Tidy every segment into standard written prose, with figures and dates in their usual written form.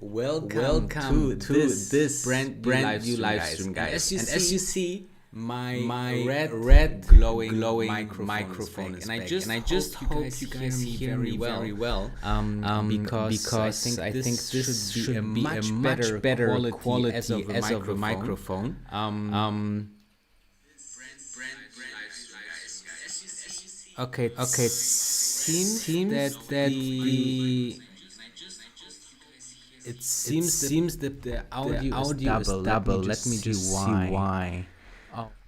Welcome to this brand new live stream, guys. And as you see, my red glowing microphone is back. And I just hope you guys hear me very well. Because I think this should be a much better quality as of a microphone. Okay. Seems that it seems that the audio is double. Let me just see why.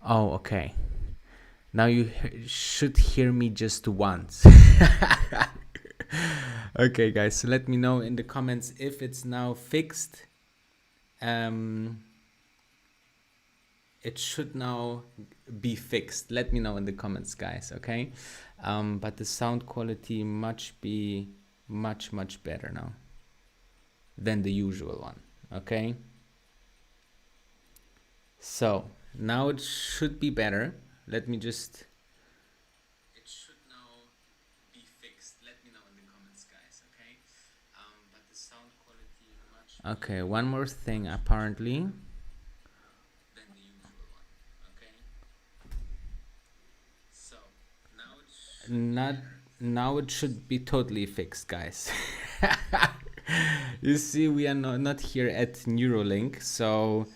Oh, okay. Now you should hear me just once. Okay, guys. So let me know in the comments if it's now fixed. It should now be fixed. Let me know in the comments, guys. Okay. But the sound quality be much better now than the usual one. Okay, so now it should be better. Let me just, it should now be fixed. Let me know in the comments, guys. Okay, but the sound quality much okay, one more thing apparently than the usual one. Okay, so now it should be totally fixed, guys. You see, we are not here at Neuralink, so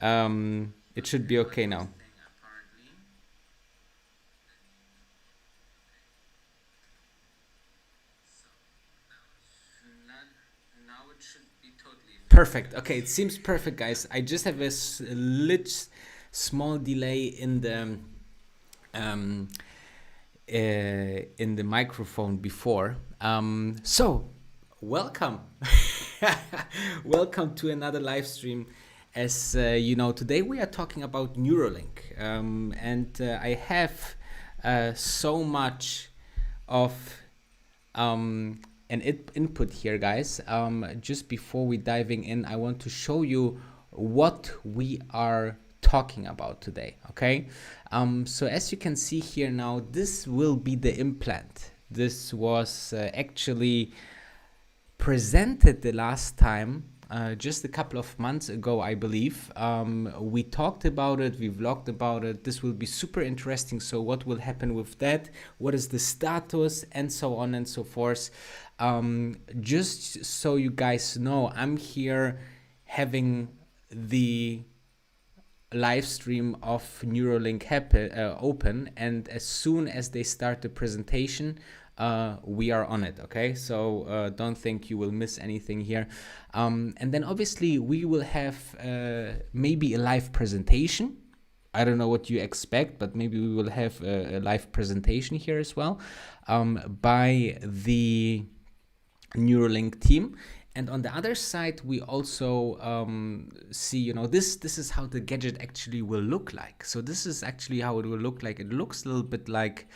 it should be okay now. Perfect. Okay, it seems perfect, guys. I just have a small delay in the microphone before. So welcome. Welcome to another live stream. As you know, today we are talking about Neuralink, and I have so much of an input here, guys. Just before we diving in, I want to show you what we are talking about today. Okay, so as you can see here now, this will be the implant. This was actually presented the last time just a couple of months ago, I believe. We talked about it, we vlogged about it. This will be super interesting. So what will happen with that? What is the status, and so on and so forth. Just so you guys know, I'm here having the live stream of Neuralink open, and as soon as they start the presentation, we are on it. Okay, so don't think you will miss anything here. And then obviously we will have maybe a live presentation. I don't know what you expect, but maybe we will have a live presentation here as well by the Neuralink team. And on the other side, we also see, you know, this is how the gadget actually will look like. So this is actually how it will look like. It looks a little bit like,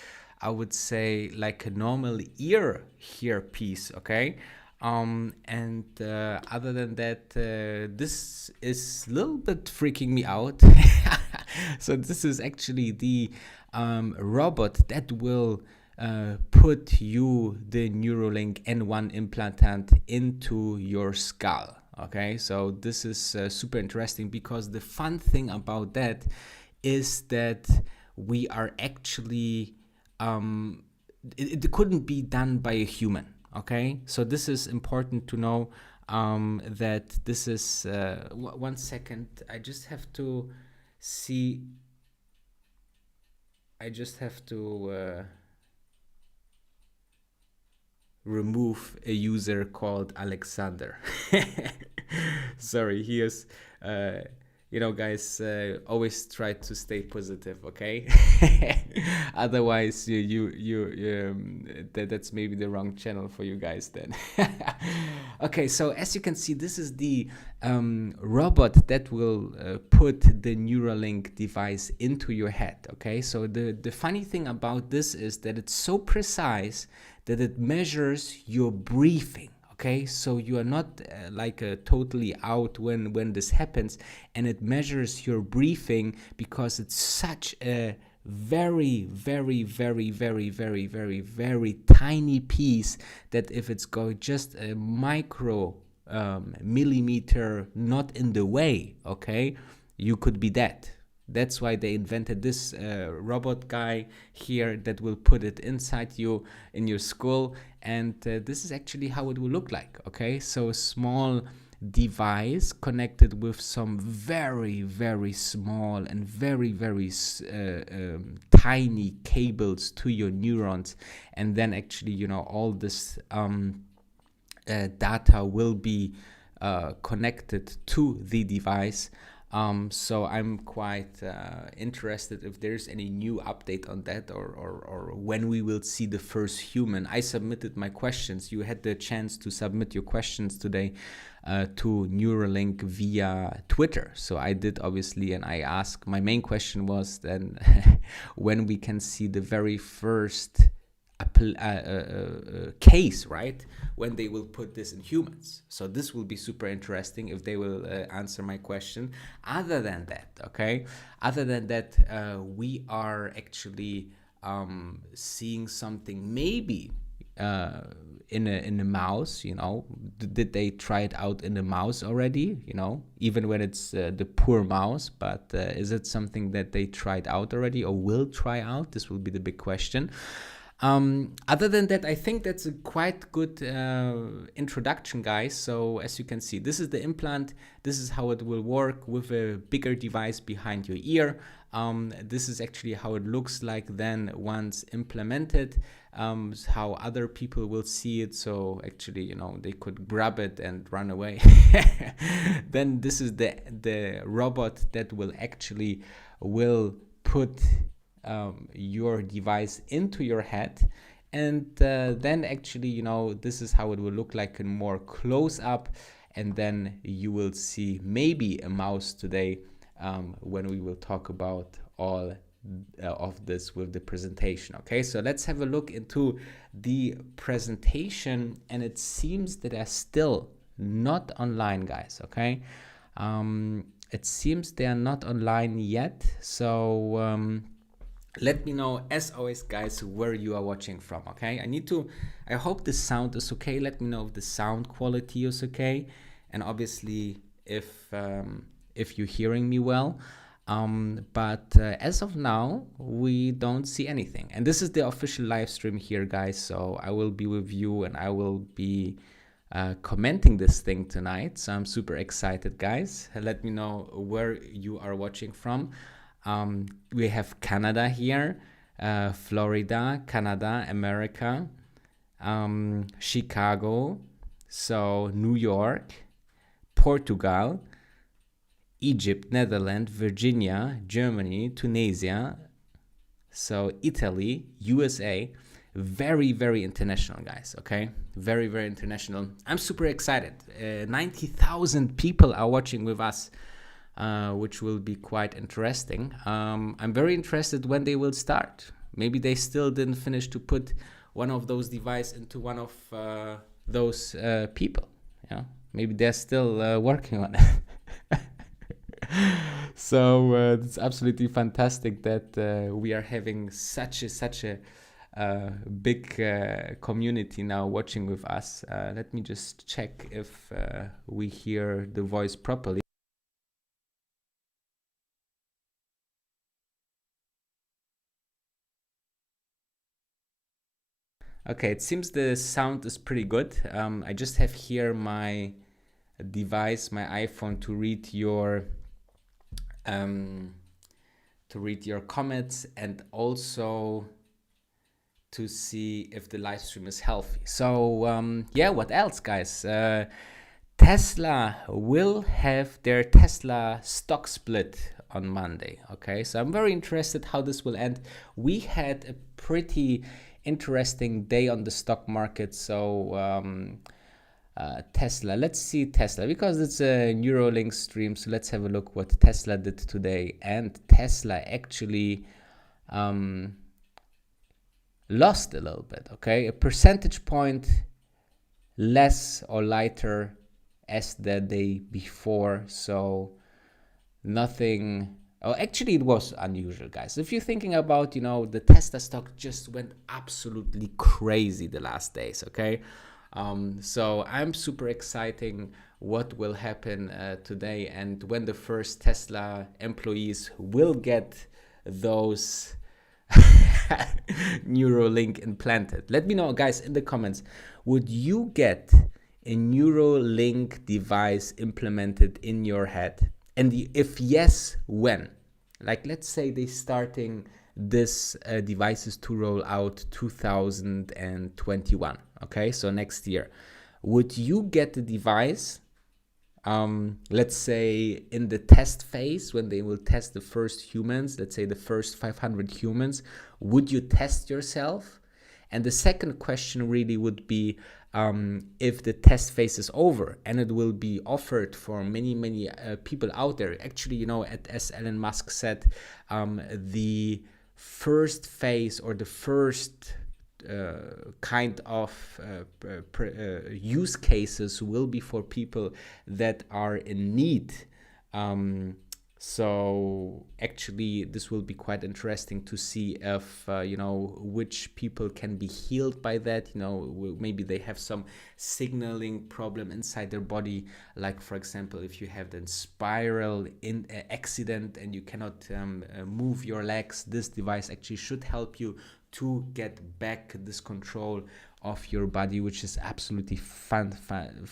I would say, like a normal ear piece, okay? And other than that, this is a little bit freaking me out. So this is actually the robot that will put you the Neuralink N1 implantant into your skull. Okay, so this is super interesting, because the fun thing about that is that we are actually it couldn't be done by a human. Okay, so this is important to know, that this is 1 second. I just have to see. I just have to remove a user called Alexander. Sorry, he is, guys, always try to stay positive, okay? Otherwise, that's maybe the wrong channel for you guys then. Okay, so as you can see, this is the robot that will put the Neuralink device into your head, okay? So the funny thing about this is that it's so precise that it measures your breathing. Okay, so you are not totally out when this happens, and it measures your breathing because it's such a very, very, very, very, very, very, very tiny piece that if it's going just a micro millimeter not in the way, okay, you could be dead. That's why they invented this robot guy here that will put it inside you in your skull, and this is actually how it will look like. Okay, so a small device connected with some very, very small and very, very tiny cables to your neurons, and then actually all this data will be connected to the device. So I'm quite interested if there's any new update on that, or when we will see the first human. I submitted my questions. You had the chance to submit your questions today to Neuralink via Twitter. So I did, obviously, and I asked, my main question was then when we can see the very first case, right, when they will put this in humans. So this will be super interesting if they will answer my question. Other than that, we are actually seeing something maybe in a mouse. Did they try it out in a mouse already, even when it's the poor mouse? But is it something that they tried out already or will try out? This will be the big question. Other than that, I think that's a quite good introduction, guys. So as you can see, this is the implant. This is how it will work with a bigger device behind your ear. This is actually how it looks like then once implemented, how other people will see it. So actually, they could grab it and run away. Then this is the robot that will put your device into your head, and then actually this is how it will look like in more close up, and then you will see maybe a mouse today when we will talk about all of this with the presentation. Okay, so let's have a look into the presentation, and it seems that they're still not online, guys. Okay, it seems they are not online yet, so let me know, as always, guys, where you are watching from. Okay, I hope the sound is okay. Let me know if the sound quality is okay, and obviously if you're hearing me well. But as of now, we don't see anything, and this is the official live stream here, guys. So I will be with you, and I will be commenting this thing tonight. So I'm super excited, guys. Let me know where you are watching from. We have Canada here, Florida, Canada, America, Chicago, so New York, Portugal, Egypt, Netherlands, Virginia, Germany, Tunisia, so Italy, USA. Very, very international, guys. Okay, very, very international. I'm super excited. 90,000 people are watching with us, which will be quite interesting. I'm very interested when they will start. Maybe they still didn't finish to put one of those devices into one of those people. Yeah, maybe they're still working on it. So it's absolutely fantastic that we are having such a big community now watching with us. Let me just check if we hear the voice properly. Okay, it seems the sound is pretty good. I just have here my device, my iPhone, to read your comments, and also to see if the live stream is healthy. So yeah, what else, guys? Tesla will have their Tesla stock split on Monday. Okay, so I'm very interested how this will end. We had a pretty interesting day on the stock market. So Tesla, let's see Tesla, because it's a Neuralink stream. So let's have a look what Tesla did today. And Tesla actually lost a little bit. Okay, a percentage point less or lighter as the day before. So nothing. Oh, actually, it was unusual, guys. If you're thinking about, the Tesla stock just went absolutely crazy the last days. Okay, so I'm super exciting what will happen today, and when the first Tesla employees will get those Neuralink implanted. Let me know, guys, in the comments. Would you get a Neuralink device implemented in your head? And if yes, when? Like, let's say they're starting this devices to roll out 2021. Okay, so next year. Would you get the device? Let's say in the test phase, when they will test the first humans, let's say the first 500 humans, would you test yourself? And the second question really would be, if the test phase is over and it will be offered for many people out there. Actually, as Elon Musk said, the first phase, or the first kind of use cases, will be for people that are in need. So actually, this will be quite interesting to see if, which people can be healed by that. Maybe they have some signaling problem inside their body. Like, for example, if you have the spiral accident and you cannot move your legs, this device actually should help you to get back this control of your body, which is absolutely fantastic,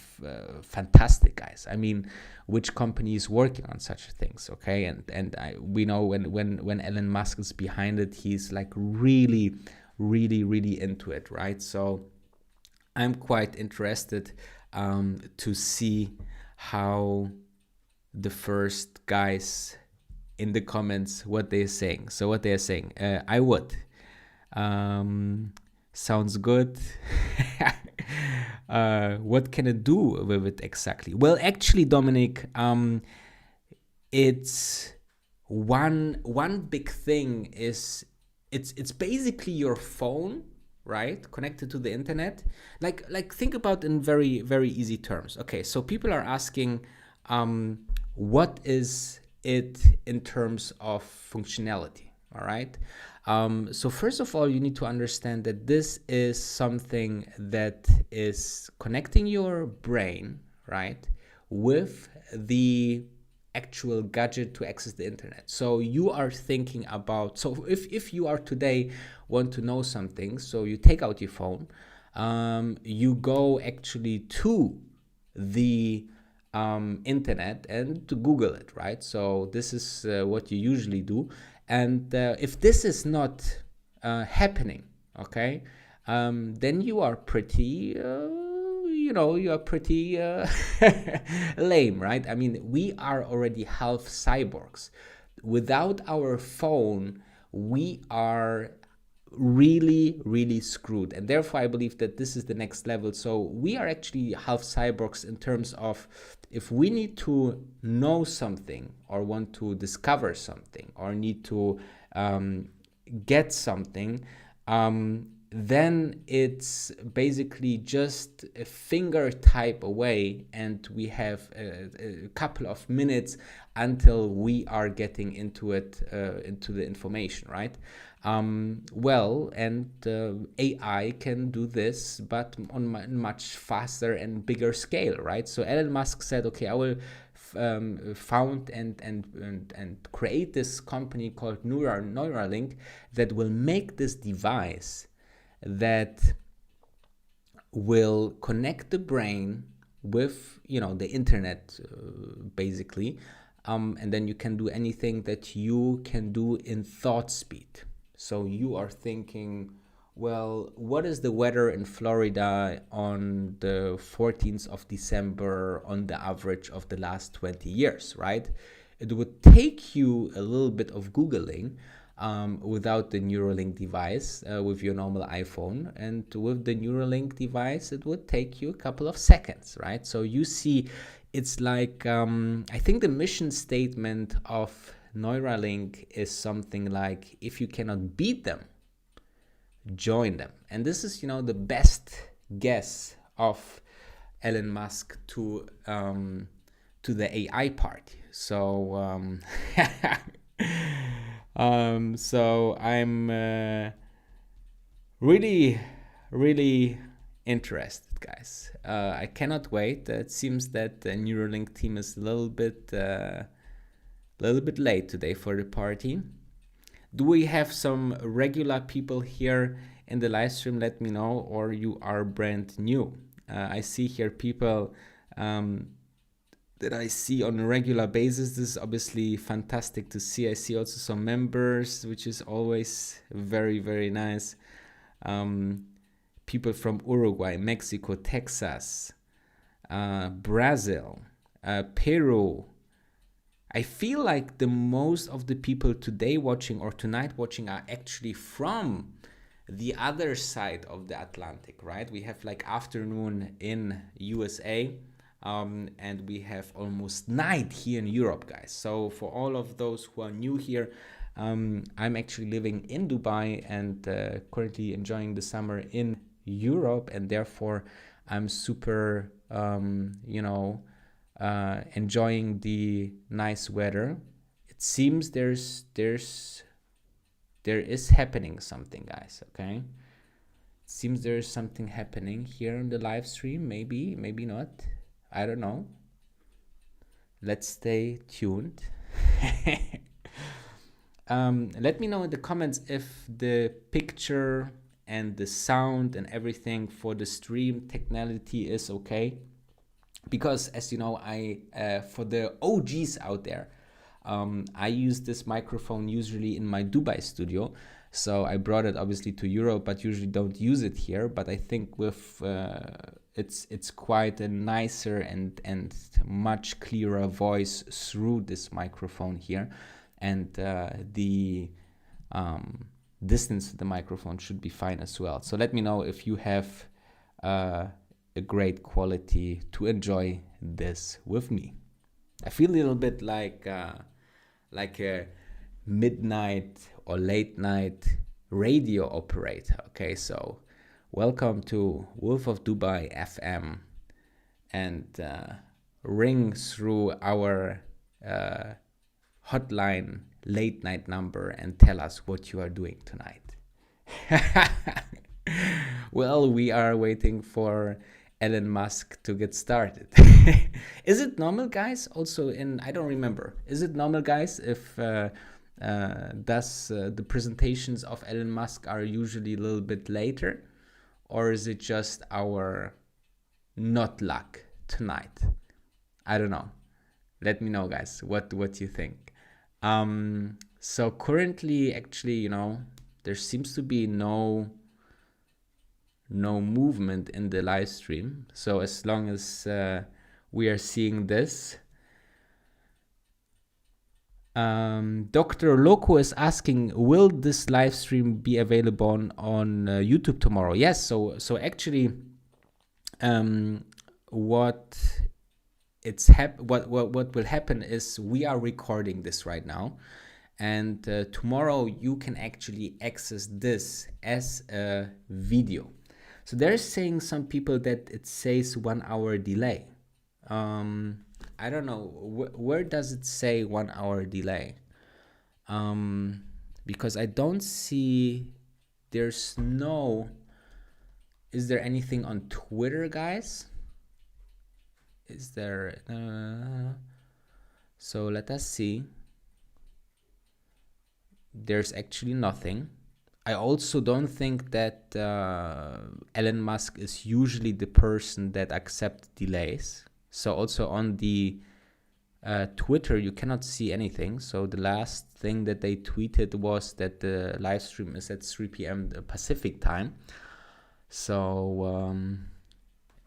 guys. I mean, which company is working on such things? Okay, and we know when Elon Musk is behind it, he's like really into it, right? So I'm quite interested to see how the first guys in the comments, what they're saying. So what they're saying, I would. Sounds good. What can it do with it exactly? Well, actually, Dominic, it's one big thing is it's basically your phone, right, connected to the internet. Like think about in very easy terms. Okay, so people are asking, what is it in terms of functionality? All right. So first of all, you need to understand that this is something that is connecting your brain, right, with the actual gadget to access the internet. So you are thinking about, so if you are today want to know something, so you take out your phone, you go actually to the internet and to Google it, right? So this is what you usually do. And if this is not happening, okay, then you are pretty, you are pretty lame, right? I mean, we are already half cyborgs. Without our phone, we are really screwed, and therefore I believe that this is the next level. So we are actually half cyborgs in terms of, if we need to know something or want to discover something or need to get something, then it's basically just a finger type away, and we have a couple of minutes until we are getting into it, into the information, right? Well, and AI can do this, but on much faster and bigger scale, right? So Elon Musk said, okay, I will found and create this company called Neuralink that will make this device that will connect the brain with, the internet, basically, and then you can do anything that you can do in thought speed. So you are thinking well, what is the weather in Florida on the 14th of December on the average of the last 20 years, right? It would take you a little bit of Googling without the Neuralink device with your normal iPhone. And with the Neuralink device, it would take you a couple of seconds, right? So you see, it's like, I think the mission statement of Neuralink is something like, if you cannot beat them, join them. And this is, the best guess of Elon Musk to the AI part. So so I'm really, really interested, guys. I cannot wait. It seems that the Neuralink team is a little bit late today for the party. Do we have some regular people here in the live stream? Let me know, or you are brand new. I see here people that I see on a regular basis. This is obviously fantastic to see. I see also some members, which is always very, very nice. People from Uruguay, Mexico, Texas, Brazil, Peru. I feel like the most of the people today watching or tonight watching are actually from the other side of the Atlantic, right? We have like afternoon in USA, and we have almost night here in Europe, guys. So for all of those who are new here, I'm actually living in Dubai and currently enjoying the summer in Europe, and therefore I'm super, enjoying the nice weather. It seems there is happening something, guys. Okay, it seems there is something happening here in the live stream. Maybe not. I don't know. Let's stay tuned. Let me know in the comments if the picture and the sound and everything for the stream technicality is okay. Because as you know, I for the OGs out there, I use this microphone usually in my Dubai studio. So I brought it obviously to Europe, but usually don't use it here. But I think with it's quite a nicer and much clearer voice through this microphone here, and the distance to the microphone should be fine as well. So let me know if you have a great quality to enjoy this with me. I feel a little bit like a midnight or late night radio operator. Okay, so welcome to Wolf of Dubai FM, and ring through our hotline late night number and tell us what you are doing tonight. Well, we are waiting for Elon Musk to get started. Is it normal, guys? Also I don't remember. Is it normal, guys, if the presentations of Elon Musk are usually a little bit later? Or is it just our not luck tonight? I don't know. Let me know, guys, what you think. So currently, actually, there seems to be no movement in the live stream. So as long as we are seeing this, Dr. Loco is asking, will this live stream be available on YouTube tomorrow? Yes. So actually, what will happen is we are recording this right now, and tomorrow you can actually access this as a video. So they're saying, some people, that it says 1 hour delay. I don't know, where does it say 1 hour delay? Because I don't see, is there anything on Twitter, guys? Is there, so let us see. There's actually nothing. I also don't think that Elon Musk is usually the person that accepts delays. So also on the Twitter, you cannot see anything. So the last thing that they tweeted was that the live stream is at 3 p.m. Pacific time. So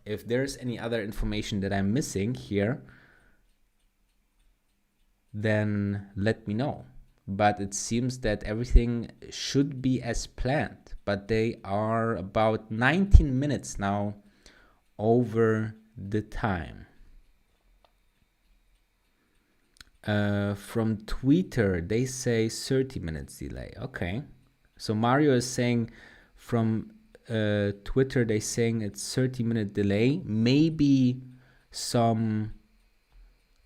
if there's any other information that I'm missing here, then let me know. But it seems that everything should be as planned. But they are about 19 minutes now over the time. From Twitter, they say 30 minutes delay. Okay. So Mario is saying from Twitter, they're saying it's 30-minute delay. Maybe some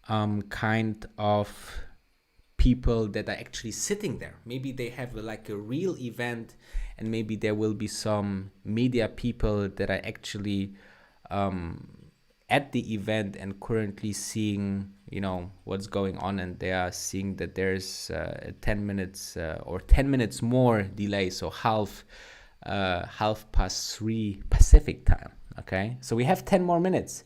kind of people that are actually sitting there. Maybe they have like a real event, and maybe there will be some media people that are actually at the event and currently seeing, you know, what's going on, and they are seeing that there's 10 minutes or 10 minutes more delay, so half past 3 Pacific time. Okay, so we have 10 more minutes.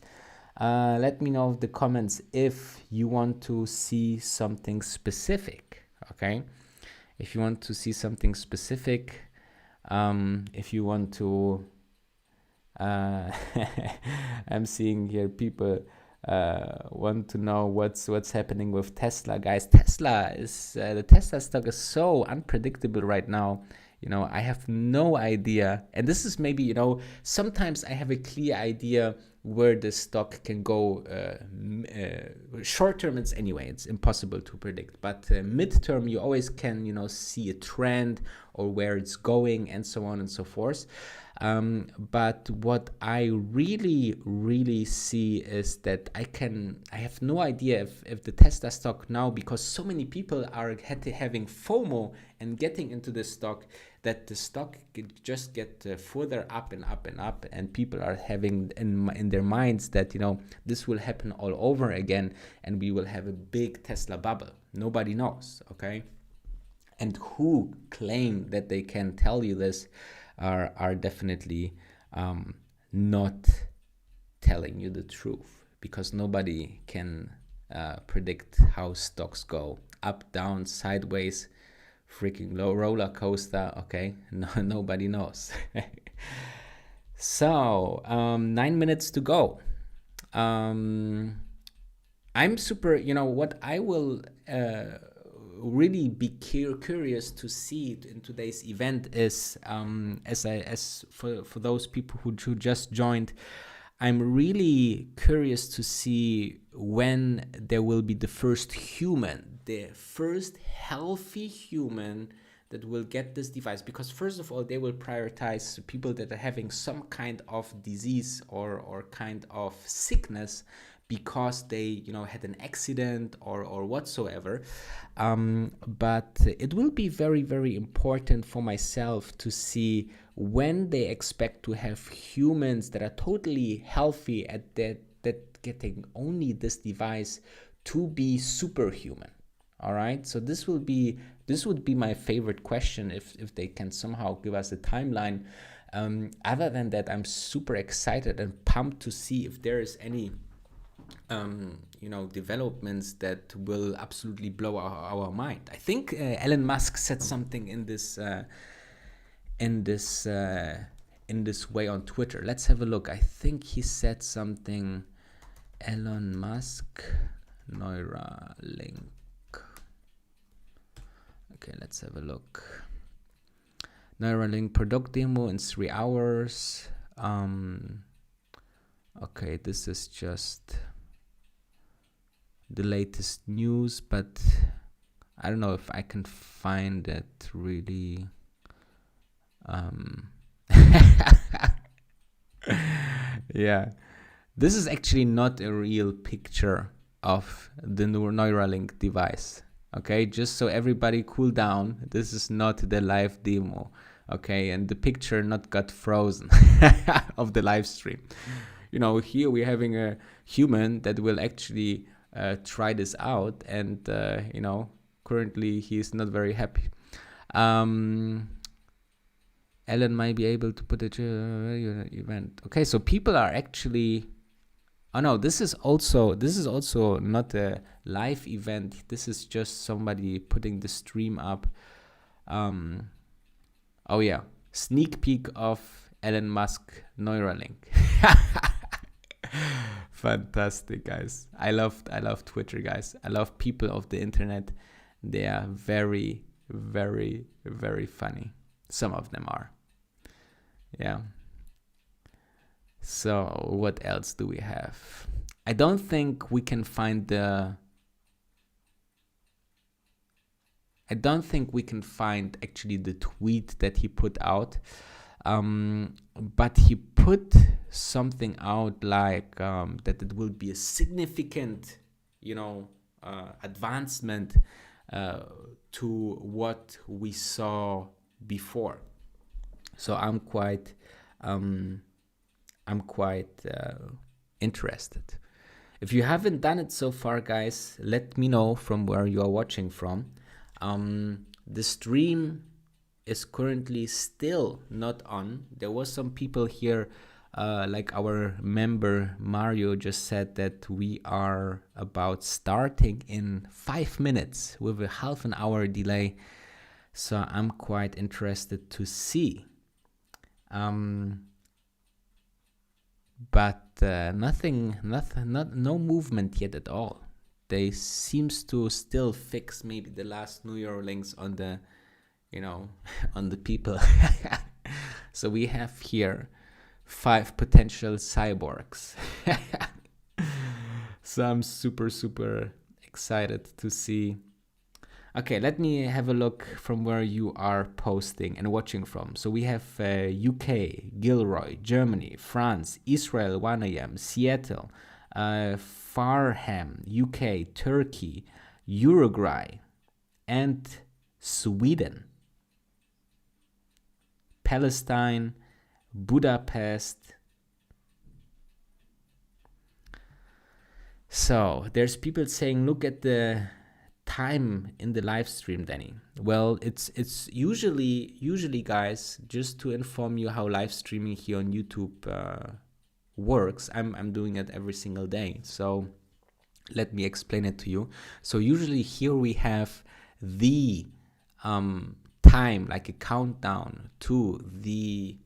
Let me know in the comments if you want to see something specific. Okay, if you want to see something specific, if you want to I'm seeing here people want to know what's happening with Tesla. Guys, Tesla is the Tesla stock is so unpredictable right now. You know, I have no idea, and this is maybe, you know, sometimes I have a clear idea where the stock can go. Short term, it's impossible to predict, but midterm you always can, you know, see a trend or where it's going and so on and so forth. But what I really see is that I have no idea if the Tesla stock now, because so many people are having FOMO and getting into the stock, that the stock just get further up and up and up, and people are having in their minds that, you know, this will happen all over again and we will have a big Tesla bubble. Nobody knows, okay? And who claim that they can tell you this are definitely not telling you the truth, because nobody can predict how stocks go up, down, sideways, freaking low roller coaster. Okay, no, nobody knows. So 9 minutes to go. I'm super, you know, what I will really be curious to see in today's event is as for those people who just joined, I'm really curious to see when there will be the first healthy human that will get this device. Because first of all, they will prioritize people that are having some kind of disease or kind of sickness, because they, you know, had an accident or whatsoever. But it will be very important for myself to see when they expect to have humans that are totally healthy at that getting only this device to be superhuman. All right, so this would be my favorite question, if they can somehow give us a timeline. Other than that, I'm super excited and pumped to see if there is any you know, developments that will absolutely blow our mind. I think Elon Musk said something in this way on Twitter. Let's have a look. I think he said something. Elon Musk, Neuralink. Okay, let's have a look. Neuralink product demo in 3 hours. Okay, this is just the latest news, but I don't know if I can find it really. Yeah, this is actually not a real picture of the Neuralink device. Okay, just so everybody cool down. This is not the live demo. Okay, and the picture not got frozen of the live stream. You know, here we're having a human that will actually try this out, and you know, currently he's not very happy. Ellen might be able to put it event. Okay, so people are actually Oh no, this is also not a live event. This is just somebody putting the stream up. Um, oh yeah, sneak peek of Elon Musk Neuralink. Fantastic, guys. I love Twitter, guys. I love people of the internet. They are very, very, very funny. Some of them are. Yeah. So what else do we have? I don't think we can find the. I don't think we can find actually the tweet that he put out. But he put something out like that it will be a significant, advancement to what we saw before. So I'm quite interested. If you haven't done it so far, guys, let me know from where you are watching from. The stream is currently still not on. There was some people here, like our member Mario just said that we are about starting in 5 minutes with a half an hour delay. So I'm quite interested to see. But no movement yet at all. They seems to still fix maybe the last Neuralinks on the, on the people. So we have here 5 potential cyborgs. So I'm super, super excited to see. Okay, let me have a look from where you are posting and watching from. So we have UK, Gilroy, Germany, France, Israel, 1am, Seattle, Farnham, UK, Turkey, Uruguay, and Sweden, Palestine, Budapest. So there's people saying, look at the time in the live stream, Danny. Well, it's usually, guys, just to inform you how live streaming here on YouTube works. I'm doing it every single day. So let me explain it to you. So usually here we have the time, like a countdown to the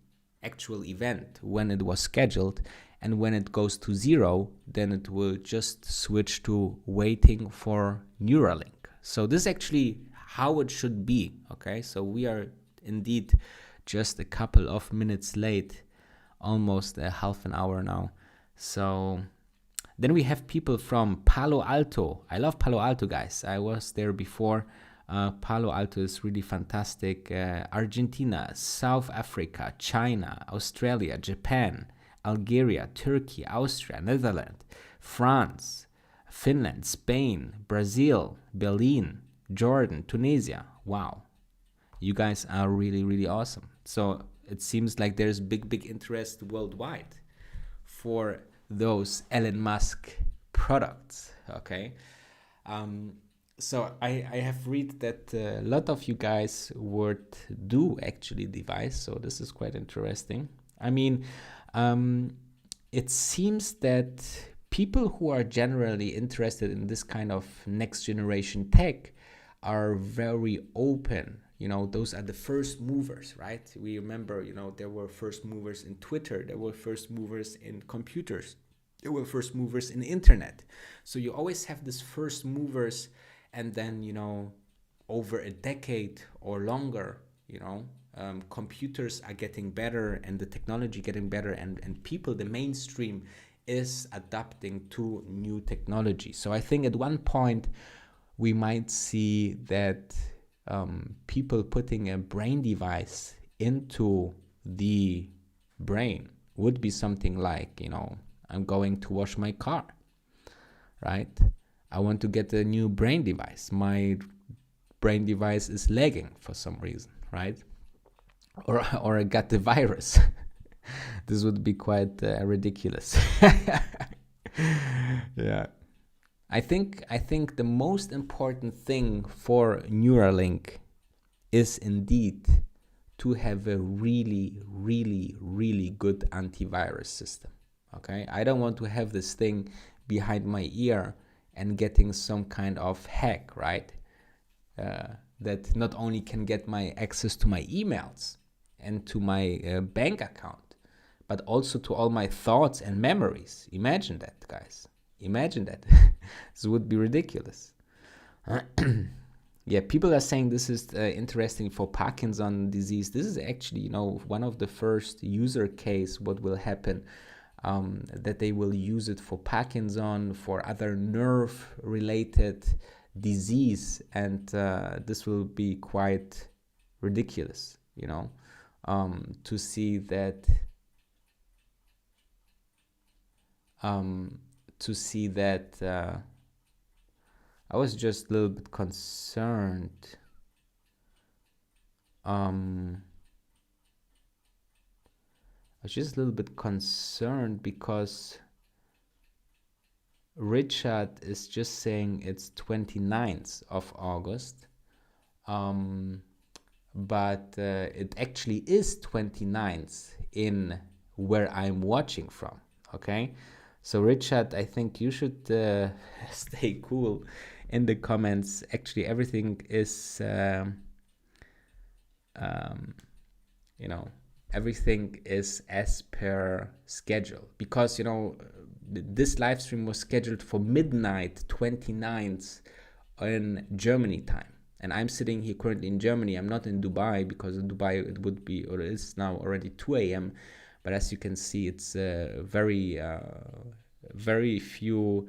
actual event when it was scheduled. And when it goes to 0, then it will just switch to waiting for Neuralink. So this is actually how it should be, okay? So we are indeed just a couple of minutes late, almost a half an hour now. So then we have people from Palo Alto. I love Palo Alto, guys. I was there before. Palo Alto is really fantastic. Argentina, South Africa, China, Australia, Japan, Algeria, Turkey, Austria, Netherlands, France, Finland, Spain, Brazil, Berlin, Jordan, Tunisia. Wow. You guys are really, really awesome. So it seems like there's big interest worldwide for those Elon Musk products. Okay. So I have read that a lot of you guys would do actually device. So this is quite interesting. I mean, it seems that people who are generally interested in this kind of next generation tech are very open. Those are the first movers, right? We remember, there were first movers in Twitter, there were first movers in computers, there were first movers in internet. So you always have this first movers, and then, over a decade or longer, computers are getting better and the technology getting better, and people, the mainstream, is adapting to new technology. So I think at one point we might see that people putting a brain device into the brain would be something like, I'm going to wash my car, right? I want to get a new brain device. My brain device is lagging for some reason, right? Or I got the virus. This would be quite ridiculous. Yeah. I think the most important thing for Neuralink is indeed to have a really, really, really good antivirus system. Okay, I don't want to have this thing behind my ear and getting some kind of hack, right? That not only can get my access to my emails and to my bank account, but also to all my thoughts and memories. Imagine that, guys. Imagine that. This would be ridiculous. Yeah, people are saying this is interesting for Parkinson disease. This is actually, one of the first user case what will happen, that they will use it for Parkinson, for other nerve-related disease, and this will be quite ridiculous, to see that. I was just a little bit concerned. I was just a little bit concerned because Richard is just saying it's 29th of August. But it actually is 29th in where I'm watching from. Okay. So Richard, I think you should stay cool in the comments. Actually, everything is, everything is as per schedule, because, this live stream was scheduled for midnight 29th in Germany time. And I'm sitting here currently in Germany. I'm not in Dubai, because in Dubai it would be, or it is now already 2 a.m. But as you can see, it's very few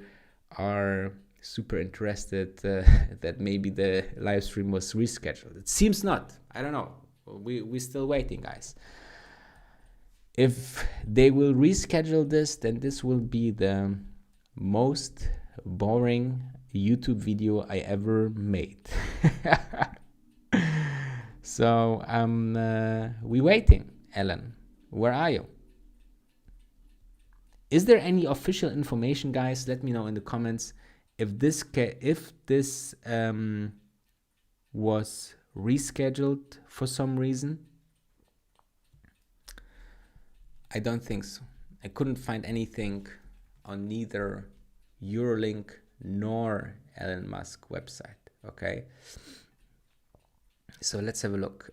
are super interested that maybe the live stream was rescheduled. It seems not. I don't know. We're still waiting, guys. If they will reschedule this, then this will be the most boring YouTube video I ever made. So we waiting. Ellen, where are you? Is there any official information, guys? Let me know in the comments if this was rescheduled for some reason. I don't think so. I couldn't find anything on neither Neuralink nor Elon Musk website. Okay, so let's have a look.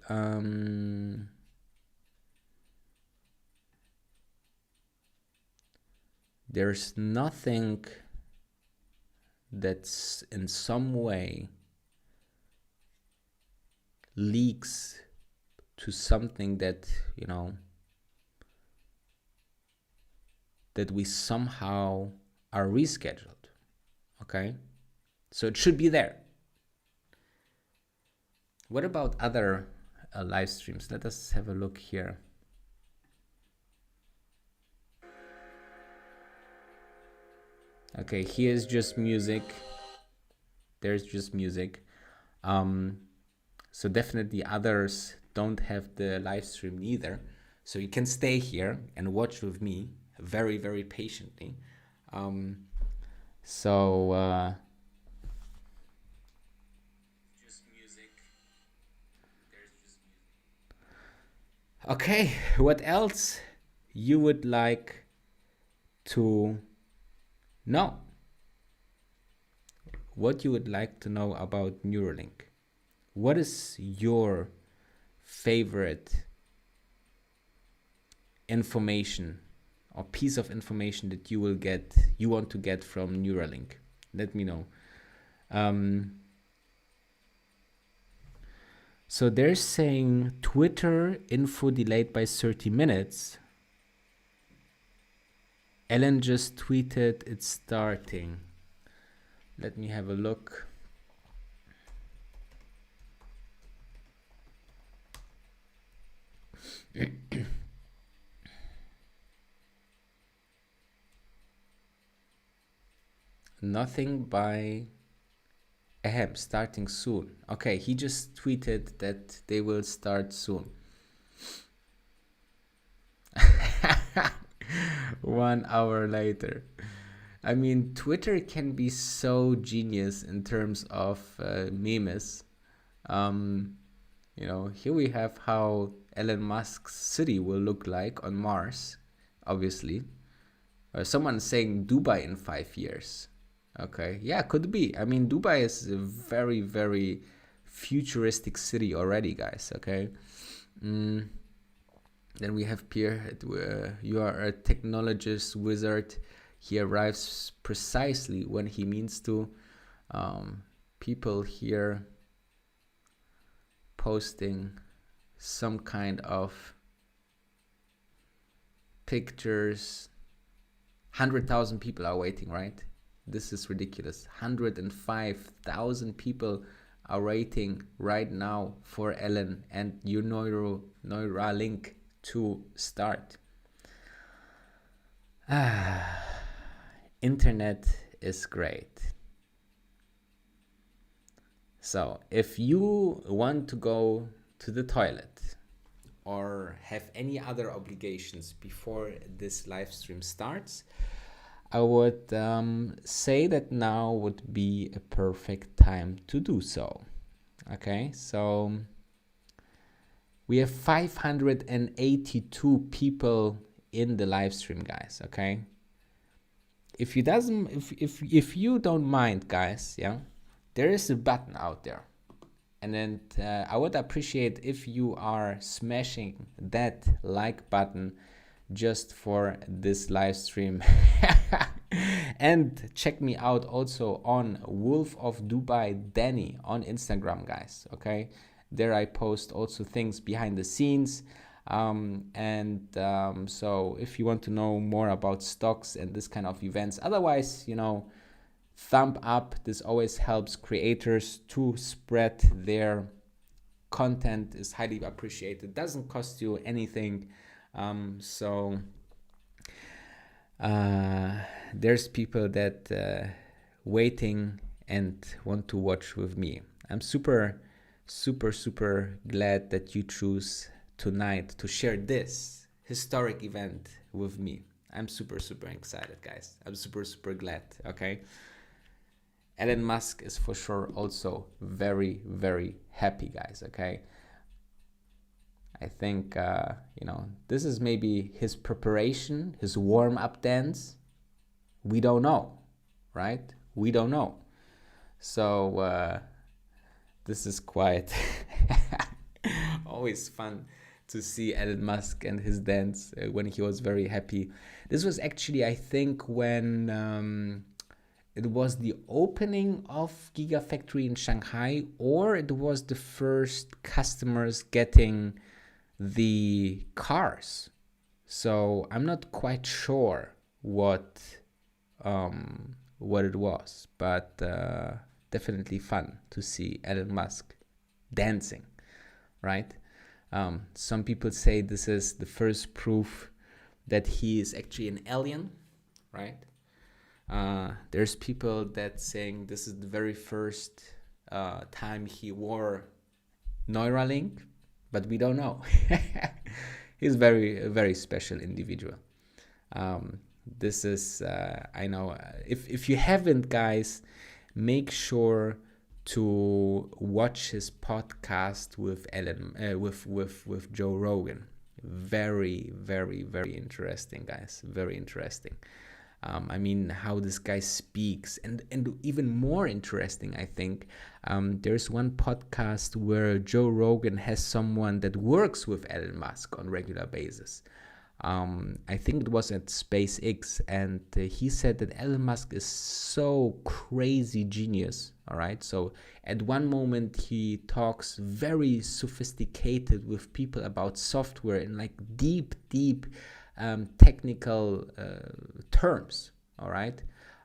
There's nothing that's in some way leaks to something that, that we somehow are rescheduled. Okay, so it should be there. What about other live streams? Let us have a look here. Okay, here's just music. There's just music. So definitely others don't have the live stream neither. So you can stay here and watch with me very, very patiently. Just music. There's just music. Okay, what else you would like to know? What you would like to know about Neuralink? What is your favorite information or piece of information that you want to get from Neuralink? Let me know. So they're saying Twitter info delayed by 30 minutes. Ellen just tweeted it's starting. Let me have a look. Nothing by Ahem, starting soon. Okay, he just tweeted that they will start soon. 1 hour later. I mean, Twitter can be so genius in terms of memes. Here we have how Elon Musk's city will look like on Mars, obviously. Someone saying Dubai in 5 years. Okay, yeah, could be. I mean, Dubai is a very, very futuristic city already, guys. Okay. Then we have Pierre. You are a technologist wizard. He arrives precisely when he means to. People here posting some kind of pictures. 100,000 people are waiting, right? This is ridiculous. 105,000 people are waiting right now for Elon and your Neuralink to start. Internet is great. So if you want to go to the toilet or have any other obligations before this live stream starts, I would say that now would be a perfect time to do so. Okay, so we have 582 people in the live stream, guys. Okay, if you don't mind, guys, yeah, there is a button out there, and then I would appreciate if you are smashing that like button just for this live stream. And check me out also on Wolf of Dubai Danny on Instagram, guys. Okay, there I post also things behind the scenes. So if you want to know more about stocks and this kind of events, otherwise, you know, thumb up. This always helps creators to spread their content. Is highly appreciated. Doesn't cost you anything. There's people that waiting and want to watch with me. I'm super glad that you choose tonight to share this historic event with me. I'm super excited, guys. I'm super glad. Okay, Elon Musk is for sure also very happy, guys. Okay, I think, you know, this is maybe his preparation, his warm-up dance. We don't know, right? We don't know. So this is quite always fun to see Elon Musk and his dance when he was very happy. This was actually, I think, when it was the opening of Gigafactory in Shanghai, or it was the first customers getting the cars. So I'm not quite sure what it was, but definitely fun to see Elon Musk dancing, right? Some people say this is the first proof that he is actually an alien, right? There's people that saying this is the very first time he wore Neuralink, but we don't know. He's a very special individual. This is, I know, if you haven't, guys, make sure to watch his podcast with with Joe Rogan. Very interesting, guys. Very interesting. I mean, how this guy speaks, and even more interesting, I think, there's one podcast where Joe Rogan has someone that works with Elon Musk on regular basis. I think it was at SpaceX, and he said that Elon Musk is so crazy genius. All right, so at one moment he talks very sophisticated with people about software in like deep technical terms, all right,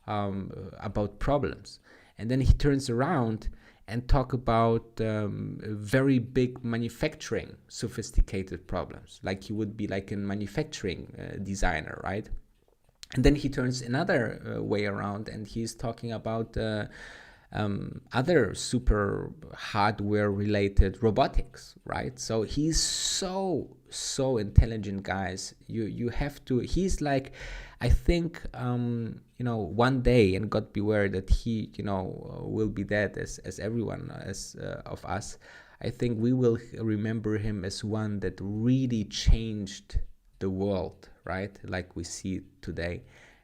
about problems, and then he turns around and talk about very big manufacturing sophisticated problems, like he would be like a manufacturing designer, right? And then he turns another way around and he's talking about other super hardware related robotics, right? So he's so intelligent, guys. You have to, he's like, I think, you know, one day, and God beware that he, you know, will be dead as everyone as of us. I think we will remember him as one that really changed the world, right? Like we see today.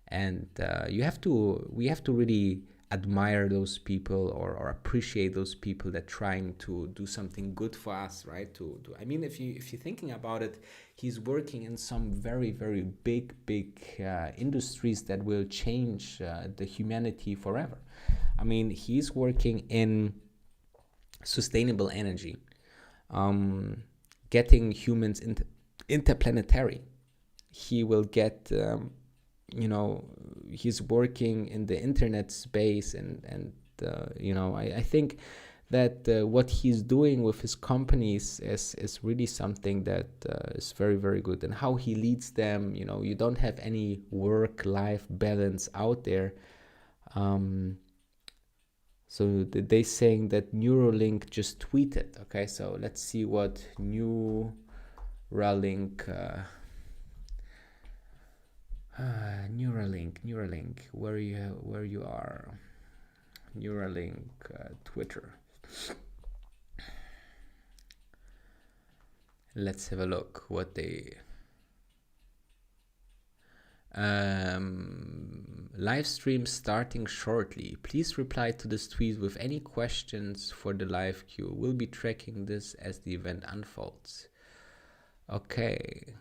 And we have to really admire those people, or appreciate those people that trying to do something good for us, right? I mean, if you're thinking about it, he's working in some very, very big industries that will change the humanity forever. I mean, he's working in sustainable energy, getting humans interplanetary. He will get he's working in the internet space, and I think that what he's doing with his companies is really something that is very, very good. And how he leads them, you don't have any work-life balance out there. So they saying that Neuralink just tweeted. Okay, so let's see what Neuralink Neuralink, where you are. Neuralink Twitter. Let's have a look what they. Live stream starting shortly. Please reply to this tweet with any questions for the live queue. We'll be tracking this as the event unfolds. Okay.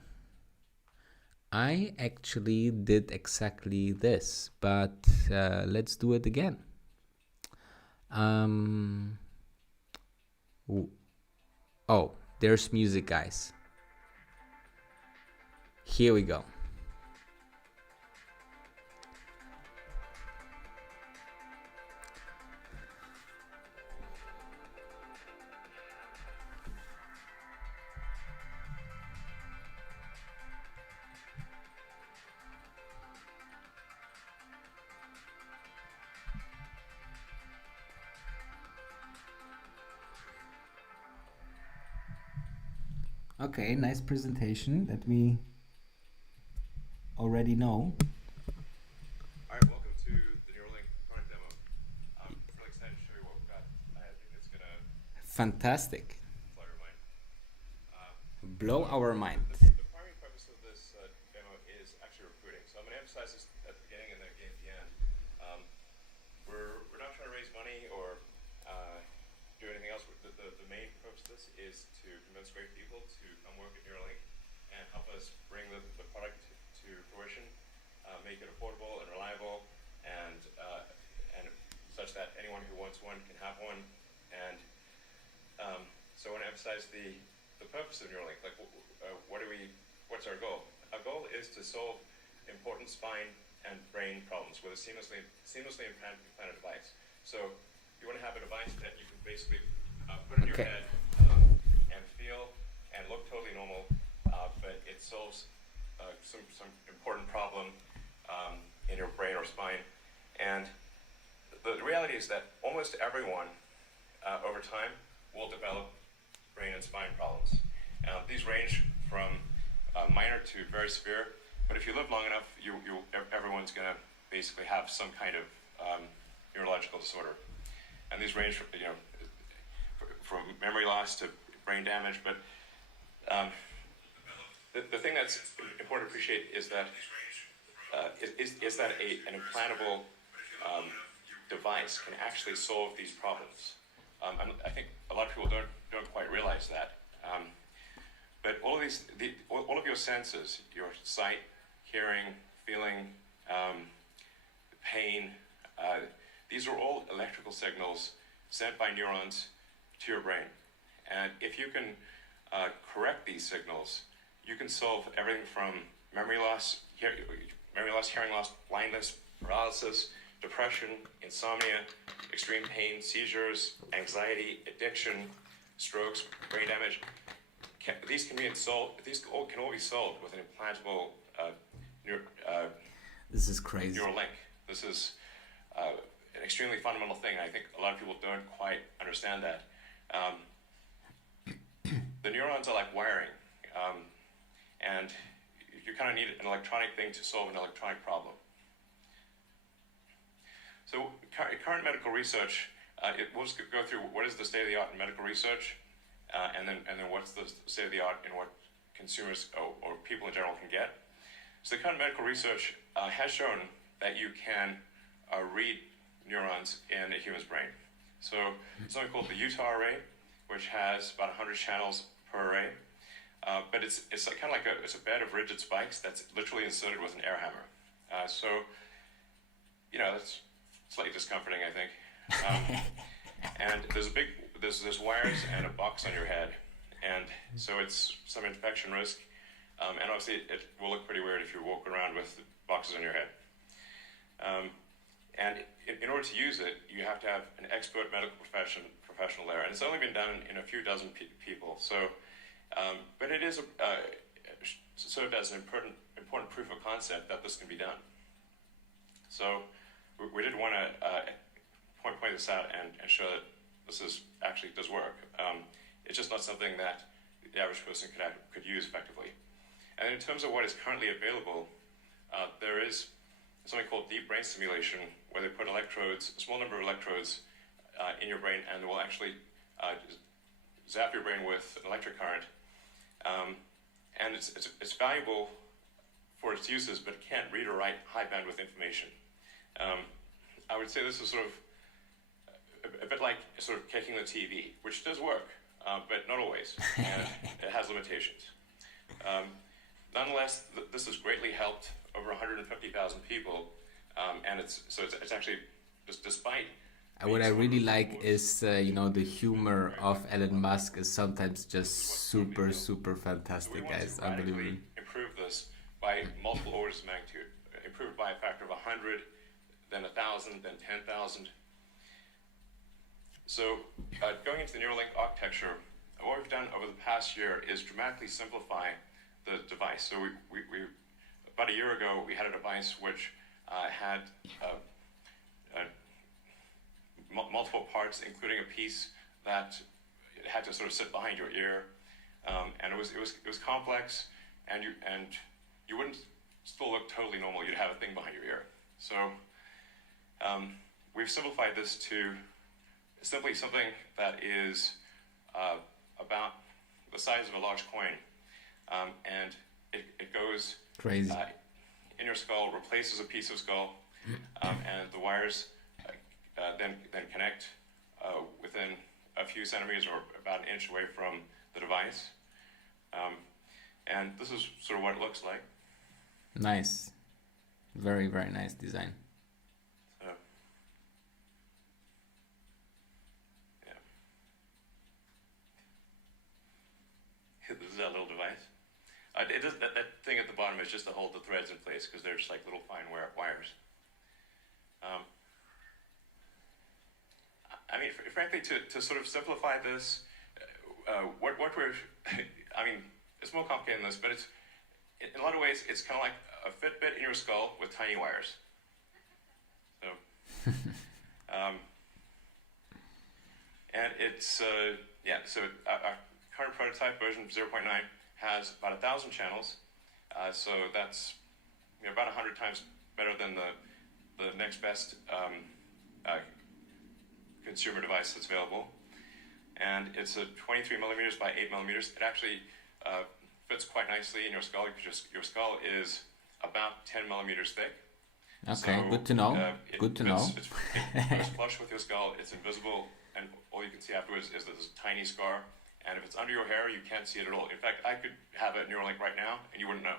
I actually did exactly this, but let's do it again. Oh, there's music, guys. Here we go. Okay, nice presentation that we already know. All right, welcome to the Neuralink product demo. I'm really excited to show you what we've got. I think it's going to Fantastic. blow your mind. Blow our mind. The primary purpose of this demo is actually recruiting. So I'm going to emphasize this at the beginning and then again at the end. We're not trying to raise money or do anything else. The main purpose of this is to convince great people to come work at Neuralink and help us bring the product to fruition, make it affordable and reliable, and such that anyone who wants one can have one. And so I want to emphasize the purpose of Neuralink. Like, what's our goal? Our goal is to solve important spine and brain problems with a seamlessly implanted device. So you want to have a device that you can basically put in your head and feel and look totally normal, but it solves some important problem in your brain or spine. And the reality is that almost everyone over time will develop brain and spine problems. These range from minor to very severe, but if you live long enough, everyone's going to basically have some kind of neurological disorder. And these range from memory loss to brain damage. But the thing that's important to appreciate is that an implantable device can actually solve these problems. I think a lot of people don't quite realize that. But all of your senses, your sight, hearing, feeling, pain, these are all electrical signals sent by neurons to your brain. And if you can correct these signals, you can solve everything from memory loss, hearing loss, blindness, paralysis, depression, insomnia, extreme pain, seizures, anxiety, addiction, strokes, brain damage. These all can all be solved with an implantable This is crazy. Neuralink. This is an extremely fundamental thing. I think a lot of people don't quite understand that. The neurons are like wiring, and you kind of need an electronic thing to solve an electronic problem. So current medical research, we'll just go through what is the state of the art in medical research, and then what's the state of the art in what consumers or people in general can get. So the current medical research has shown that you can read neurons in a human's brain. So it's something called the Utah array, which has about 100 channels per array. But it's like, kind of like it's a bed of rigid spikes that's literally inserted with an air hammer. So, you know, that's slightly discomforting, I think. And there's wires and a box on your head. And so it's some infection risk. And obviously it will look pretty weird if you walk around with boxes on your head. And in order to use it, you have to have an expert medical professional there. And it's only been done in a few dozen people. So, but it is served as an important proof of concept that this can be done. So we did want to point this out and show that this actually does work. It's just not something that the average person could use effectively. And in terms of what is currently available, there is something called deep brain stimulation, where they put electrodes, a small number of electrodes in your brain, and will actually zap your brain with an electric current. And it's valuable for its uses, but it can't read or write high bandwidth information. I would say this is sort of a bit like sort of kicking the TV, which does work, but not always, and it has limitations. Nonetheless, this has greatly helped over 150,000 people, and it's actually just despite. What I really like is, the humor of Elon Musk is sometimes just super fantastic, guys. Unbelievable. Improve this by multiple orders of magnitude. Improve it by a factor of 100, then 1,000, then 10,000. So, going into the Neuralink architecture, what we've done over the past year is dramatically simplify the device. So we about a year ago, we had a device which had multiple parts, including a piece that had to sort of sit behind your ear, and it was complex, and you wouldn't still look totally normal. You'd have a thing behind your ear. So we've simplified this to simply something that is about the size of a large coin, and it goes crazy in your skull, replaces a piece of skull, and the wires then connect within a few centimeters or about an inch away from the device. And this is sort of what it looks like. Nice. Very, very nice design. Yeah. This is that little device. That thing at the bottom is just to hold the threads in place, because they're just like little fine wires. I mean, frankly, to sort of simplify this, what we're, I mean, it's more complicated than this, but it's, in a lot of ways, it's kind of like a Fitbit in your skull with tiny wires. So, and it's, so our current prototype version 0.9 has about 1,000 channels. So that's about 100 times better than the next best consumer device that's available. And it's a 23 millimeters by 8 millimeters. It actually fits quite nicely in your skull, because your skull is about 10 millimeters thick. Okay, so, good to know. Good to know. It's flush with your skull, it's invisible, and all you can see afterwards is this tiny scar. And if it's under your hair, you can't see it at all. In fact, I could have a Neuralink right now, and you wouldn't know.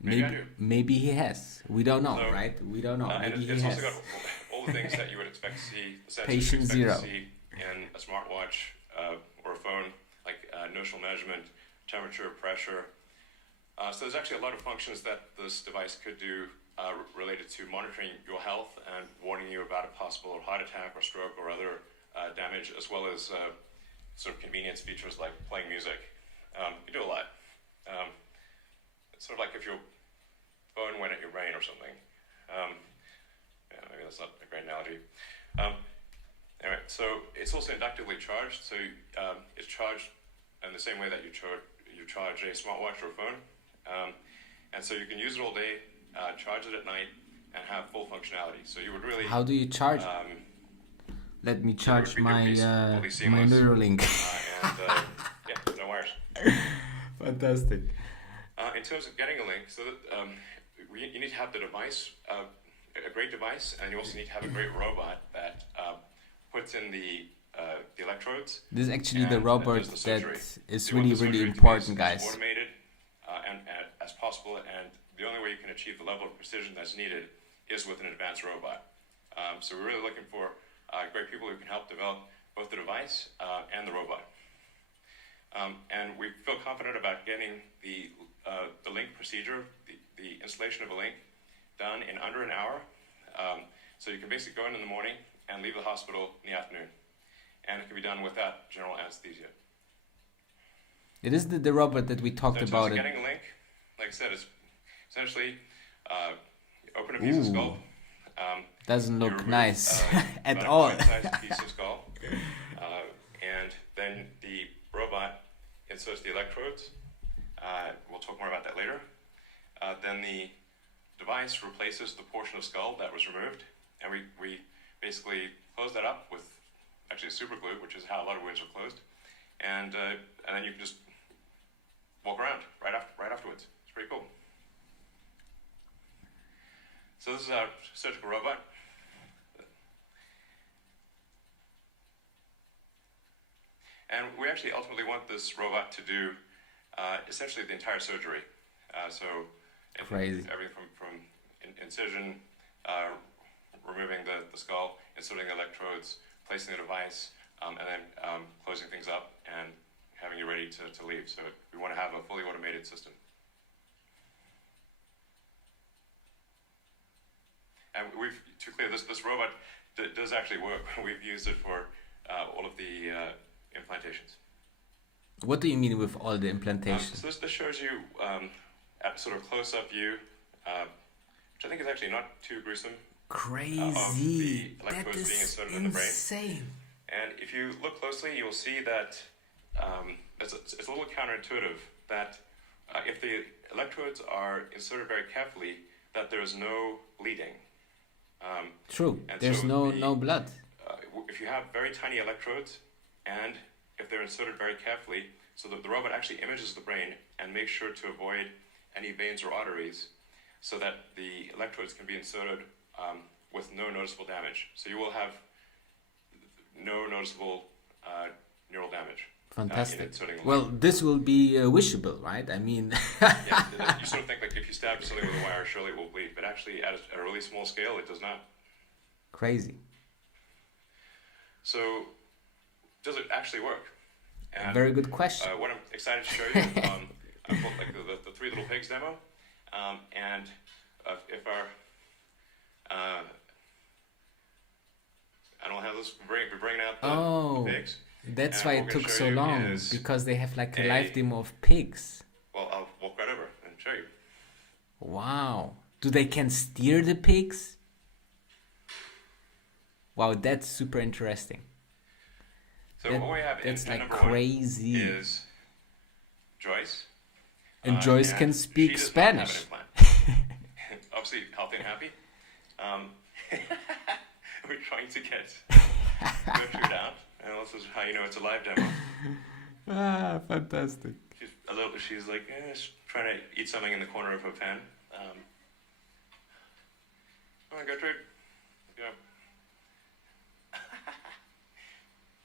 Maybe I do. Maybe he has. We don't know, So, right? We don't know. And Maybe it's he also has. got all the things that you would expect to see, the sensors Patient you zero. expect to see in a smartwatch or a phone, like notional measurement, temperature, pressure. So there's actually a lot of functions that this device could do related to monitoring your health and warning you about a possible heart attack or stroke or other damage, as well as sort of convenience features like playing music. You do a lot. It's sort of like if your phone went at your brain or something. Maybe that's not a great analogy. Anyway, so it's also inductively charged. So it's charged in the same way that you charge a smartwatch or a phone. And so you can use it all day, charge it at night, and have full functionality. So you would really... How do you charge? Let me charge my Neuralink. No wires. Fantastic. In terms of getting a link, so you need to have the device, a great device, and you also need to have a great robot that puts in the electrodes. This is actually the robot does the surgery. that is You want really, the really surgery to be important, as guys. automated and as possible, and the only way you can achieve the level of precision that's needed is with an advanced robot. So we're really looking for great people who can help develop both the device and the robot. And we feel confident about getting the link procedure, the installation of a link, done in under an hour. So you can basically go in the morning and leave the hospital in the afternoon. And it can be done without general anesthesia. It is the robot that we talked So about. getting a link, like I said, is essentially open a piece of skull. Doesn't look remove, nice at about all. a sized piece of skull. And then the robot inserts the electrodes. We'll talk more about that later. Then the device replaces the portion of skull that was removed. And we basically close that up with actually super glue, which is how a lot of wounds are closed. And then you can just walk around right afterwards. It's pretty cool. So this is our surgical robot. And we actually ultimately want this robot to do essentially the entire surgery. Crazy. Everything from incision, removing the skull, inserting the electrodes, placing the device, and then closing things up and having you ready to leave. So we want to have a fully automated system. And to clear, this robot does actually work. We've used it for all of the implantations. What do you mean with all the implantations? So this shows you at sort of close-up view, which I think is actually not too gruesome. Crazy. Of the That electrodes being is inserted in the brain. insane. And if you look closely, you'll see that it's a little counterintuitive that if the electrodes are inserted very carefully, that there is no bleeding. True. And There's so no blood. If you have very tiny electrodes, and if they're inserted very carefully, so that the robot actually images the brain and makes sure to avoid any veins or arteries, so that the electrodes can be inserted with no noticeable damage. So you will have no noticeable neural damage. Fantastic. Inserting the Well, link. this will be wishable, right? I mean, Yeah, you sort of think like if you stab something with a wire, surely it will bleed, but actually at a really small scale, it does not. crazy. So, does it actually work? And, Very good question. what I'm excited to show you, I put like the three little pigs demo, and if our, I don't have this. We're bringing out the pigs. That's and why what it we're took gonna so show you long, is because they have like a a- live demo of pigs. Well, I'll walk right over and show you. Wow. Do they can steer the pigs? Wow, that's super interesting. So what we have That's in like number crazy. one is Joyce. And Joyce and can she speak does not Spanish. have an implant. Obviously healthy and happy. We're trying to get Gertrude out, and this is how you know it's a live demo. Ah, fantastic. She's like trying to eat something in the corner of her pen. Come on, Gertrude. Go.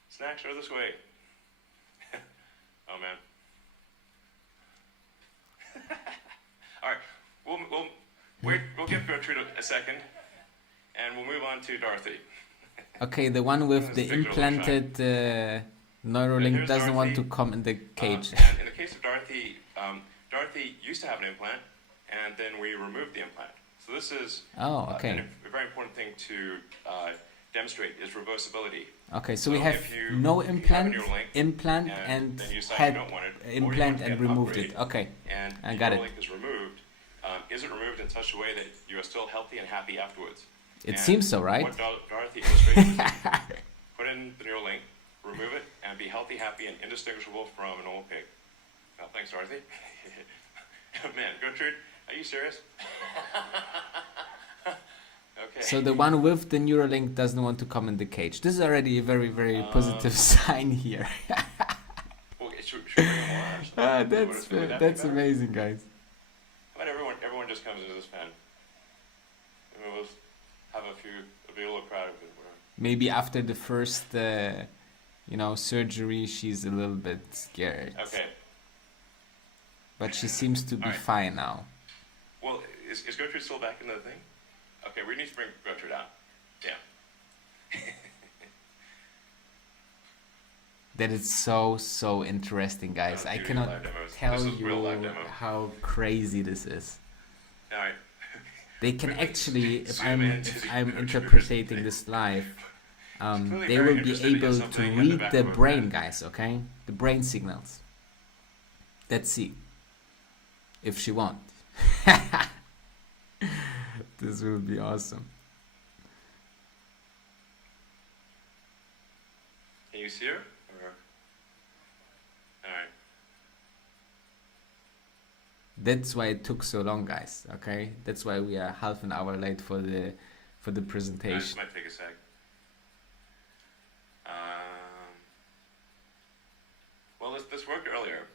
Snacks are this way. Oh man. All right, we'll wait. We'll give Gertrude a second, and we'll move on to Dorothy. Okay, the one with Let's the take it a little implanted Neuralink here's doesn't want to Dorothy. come in the cage. And in the case of Dorothy, Dorothy used to have an implant, and then we removed the implant. So this is Oh, and okay. a very important thing to demonstrate is reversibility. Okay, so So we have if you no have a implant, Neuralink implant, and and then you decide had you don't want it, or you implant want to and get an removed upgrade, it. Okay, and I the got it. Neuralink is removed. Is it removed in such a way that you are still healthy and happy afterwards? It And seems so, right? What Dorothy illustrates is put in the Neuralink, remove it, and be healthy, happy, and indistinguishable from a normal pig. Oh, thanks, Dorothy. Man, Gertrude, are you serious? Okay. So the one with the Neuralink doesn't want to come in the cage. This is already a very, very positive sign here. Well, should we bring them more? Ah, Would it be that that's better? amazing, guys. But everyone just comes into this pen. mean, we'll have be a little crowded. Maybe after the first, surgery, she's a little bit scared. Okay. But she seems to be fine now. Well, is Gertrude still back in the thing? Okay, we need to bring Gertrude out. Yeah. That is so interesting, guys. I cannot tell you how crazy this is. All right. They can actually, if I'm interpreting this live, they will be able to read the brain, guys. Okay, the brain signals. Let's see if she won't. This will be awesome. Can you see her? Alright. That's why it took so long, guys. Okay, that's why we are half an hour late for the presentation. This might take a sec. Well, this worked earlier.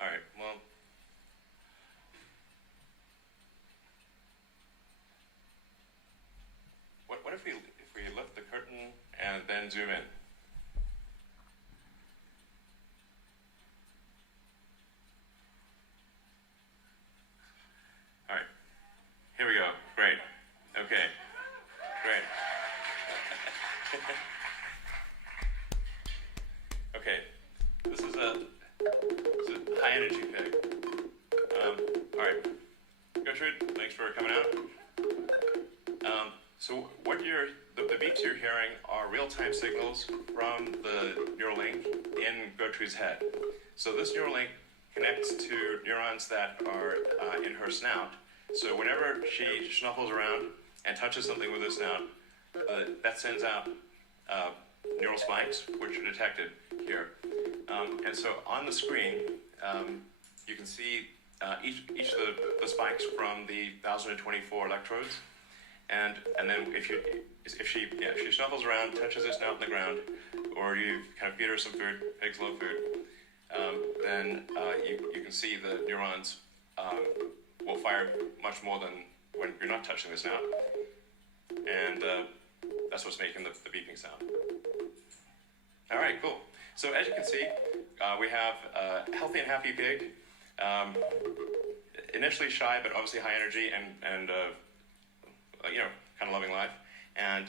All right. Well, what if we lift the curtain and then zoom in? All right. Here we go. Great. Okay. Great. Okay. This is a high energy pig. All right. Gertrude, thanks for coming out. So what the beeps you're hearing are real-time signals from the Neuralink in Gertrude's head. So this Neuralink connects to neurons that are in her snout. So whenever she snuffles around and touches something with her snout, that sends out neural spikes, which are detected here. And so on the screen, you can see each of the spikes from the 1024 electrodes. And then if she snuffles around, touches her snout on the ground, or you kind of feed her some food, pigs love food, then you can see the neurons will fire much more than when you're not touching the snout. And that's what's making the beeping sound. All right, cool. So as you can see, we have a healthy and happy pig. Initially shy, but obviously high energy and kind of loving life. And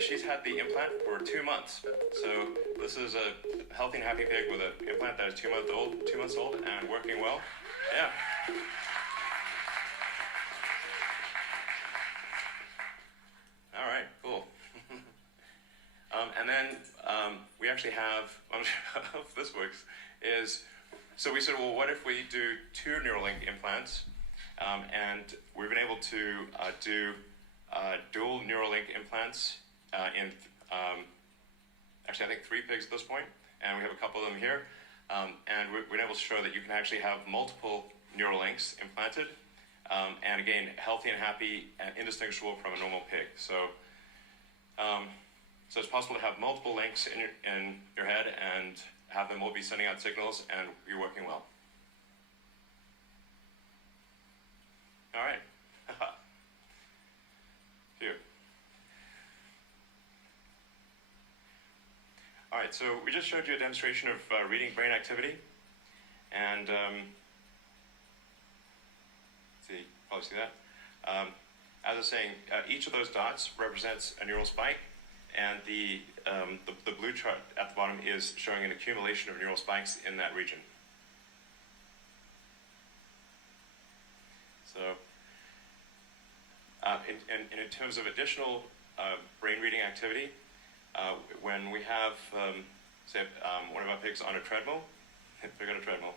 she's had the implant for 2 months. So this is a healthy and happy pig with an implant that is 2 months old and working well. Yeah. All right, cool. And then we actually have, I don't know if this works, so we said, well, what if we do 2 Neuralink implants? And we've been able to do dual Neuralink implants in, actually I think 3 pigs at this point, and we have a couple of them here. And we've been able to show that you can actually have multiple Neuralinks implanted, and again, healthy and happy and indistinguishable from a normal pig. So it's possible to have multiple links in your head and have them all be sending out signals and be working well. All right. Phew. All right, so we just showed you a demonstration of reading brain activity. And see, probably see that. As I was saying, each of those dots represents a neural spike, and the blue chart at the bottom is showing an accumulation of neural spikes in that region. So, in terms of additional brain reading activity, when we have, say, one of our pigs on a treadmill, pig on a treadmill,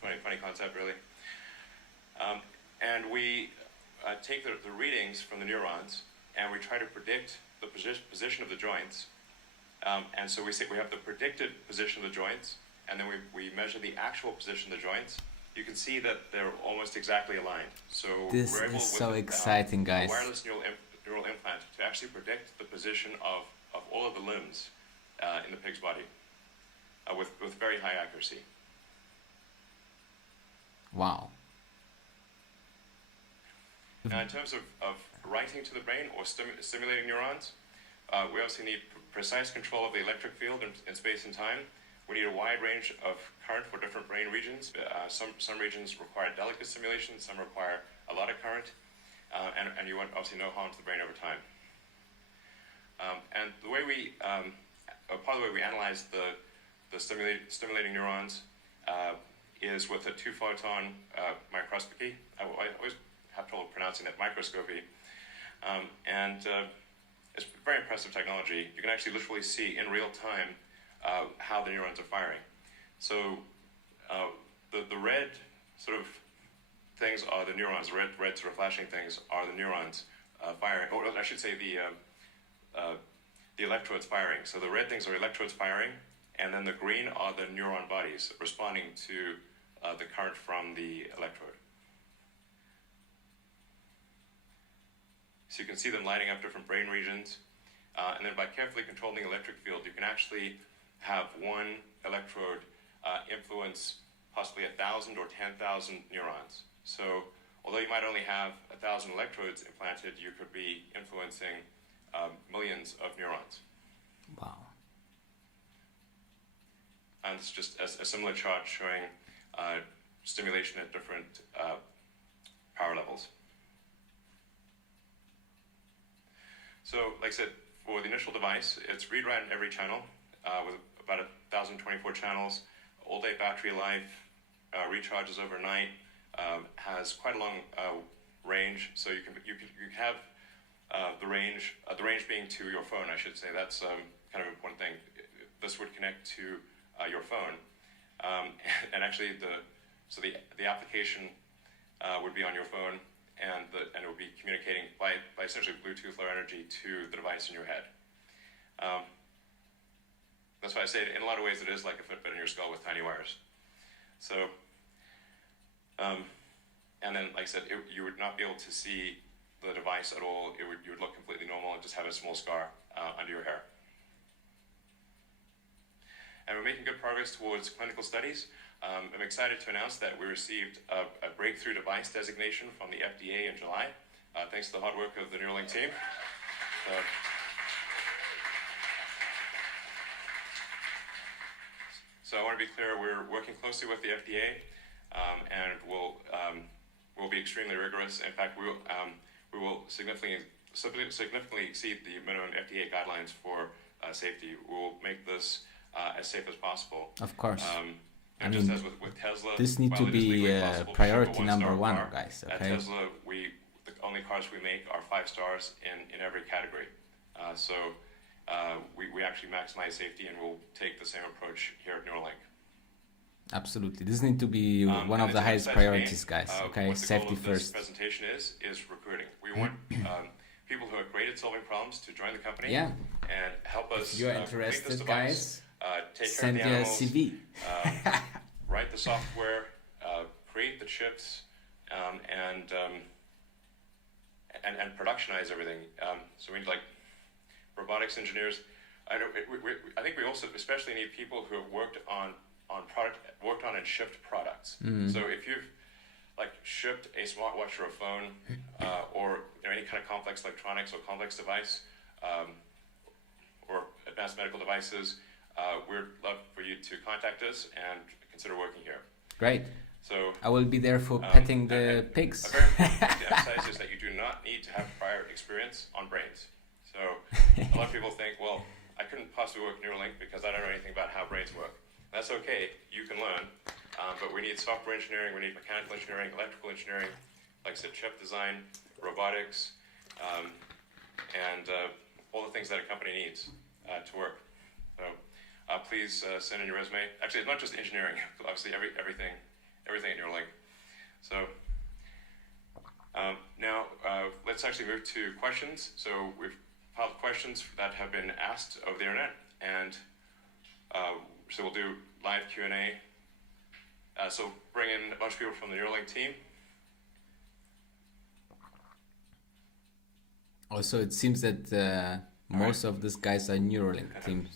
funny concept, really. And we take the readings from the neurons, and we try to predict the position of the joints. And so we say we have the predicted position of the joints, and then we measure the actual position of the joints, you can see that they're almost exactly aligned. So This we're able is so with exciting, a guys. wireless neural implant to actually predict the position of all of the limbs in the pig's body with very high accuracy. Wow. Now, in terms of writing to the brain or stimulating neurons, we obviously need precise control of the electric field in space and time. We need a wide range of current for different brain regions. Some regions require delicate stimulation, some require a lot of current, and you want obviously no harm to the brain over time. And the way part of the way we analyze the stimulating neurons is with a 2-photon microscopy. I always have trouble pronouncing that, microscopy. It's very impressive technology. You can actually literally see in real time how the neurons are firing. So the red sort of things are the neurons. Red sort of flashing things are the neurons firing, or I should say the electrodes firing. So the red things are electrodes firing, and then the green are the neuron bodies responding to the current from the electrode. So you can see them lighting up different brain regions. And then by carefully controlling the electric field, you can actually have one electrode influence possibly 1,000 or 10,000 neurons. So although you might only have 1,000 electrodes implanted, you could be influencing millions of neurons. Wow. And it's just a similar chart showing stimulation at different power levels. So, like I said, for the initial device, it's read-write in every channel with about 1,024 channels, all-day battery life, recharges overnight, has quite a long range. So you can have the range being to your phone, I should say. That's kind of an important thing. This would connect to your phone, and actually the application would be on your phone. And it will be communicating by essentially Bluetooth Low Energy to the device in your head. That's why I say in a lot of ways it is like a Fitbit in your skull with tiny wires. So, and then like I said, you would not be able to see the device at all. You would look completely normal and just have a small scar under your hair. And we're making good progress towards clinical studies. I'm excited to announce that we received a breakthrough device designation from the FDA in July, thanks to the hard work of the Neuralink team. So I want to be clear, we're working closely with the FDA, and we'll be extremely rigorous. In fact, we will significantly exceed the minimum FDA guidelines for safety. We will make this as safe as possible. Of course. And just as with Tesla, this needs to be priority number one, guys. Okay. At Tesla, the only cars we make are 5 stars in every category. So we actually maximize safety, and we'll take the same approach here at Neuralink. Absolutely, this needs to be one of the highest priorities, guys. Okay, safety first. This presentation is recruiting. We want people who are great at solving problems to join the company. Yeah. And help us. If you're interested, device, guys. Take Send care of the your animals, CV. write the software, create the chips, and productionize everything. So we need like robotics engineers. I think we also especially need people who have worked on and shipped products. Mm-hmm. So if you've like shipped a smartwatch or a phone, or any kind of complex electronics or complex device, or advanced medical devices, we'd love for you to contact us and consider working here. Great. So I will be there for petting the pigs. A very important thing to emphasize is that you do not need to have prior experience on brains. So a lot of people think, well, I couldn't possibly work Neuralink because I don't know anything about how brains work. That's okay, you can learn, but we need software engineering, we need mechanical engineering, electrical engineering, like I said, chip design, robotics, and all the things that a company needs to work. So please send in your resume. Actually, it's not just engineering, obviously everything at Neuralink. So now let's actually move to questions. So we've piled questions that have been asked over the internet, and so we'll do live Q&A. So bring in a bunch of people from the Neuralink team. Also, it seems that most of these guys are Neuralink teams.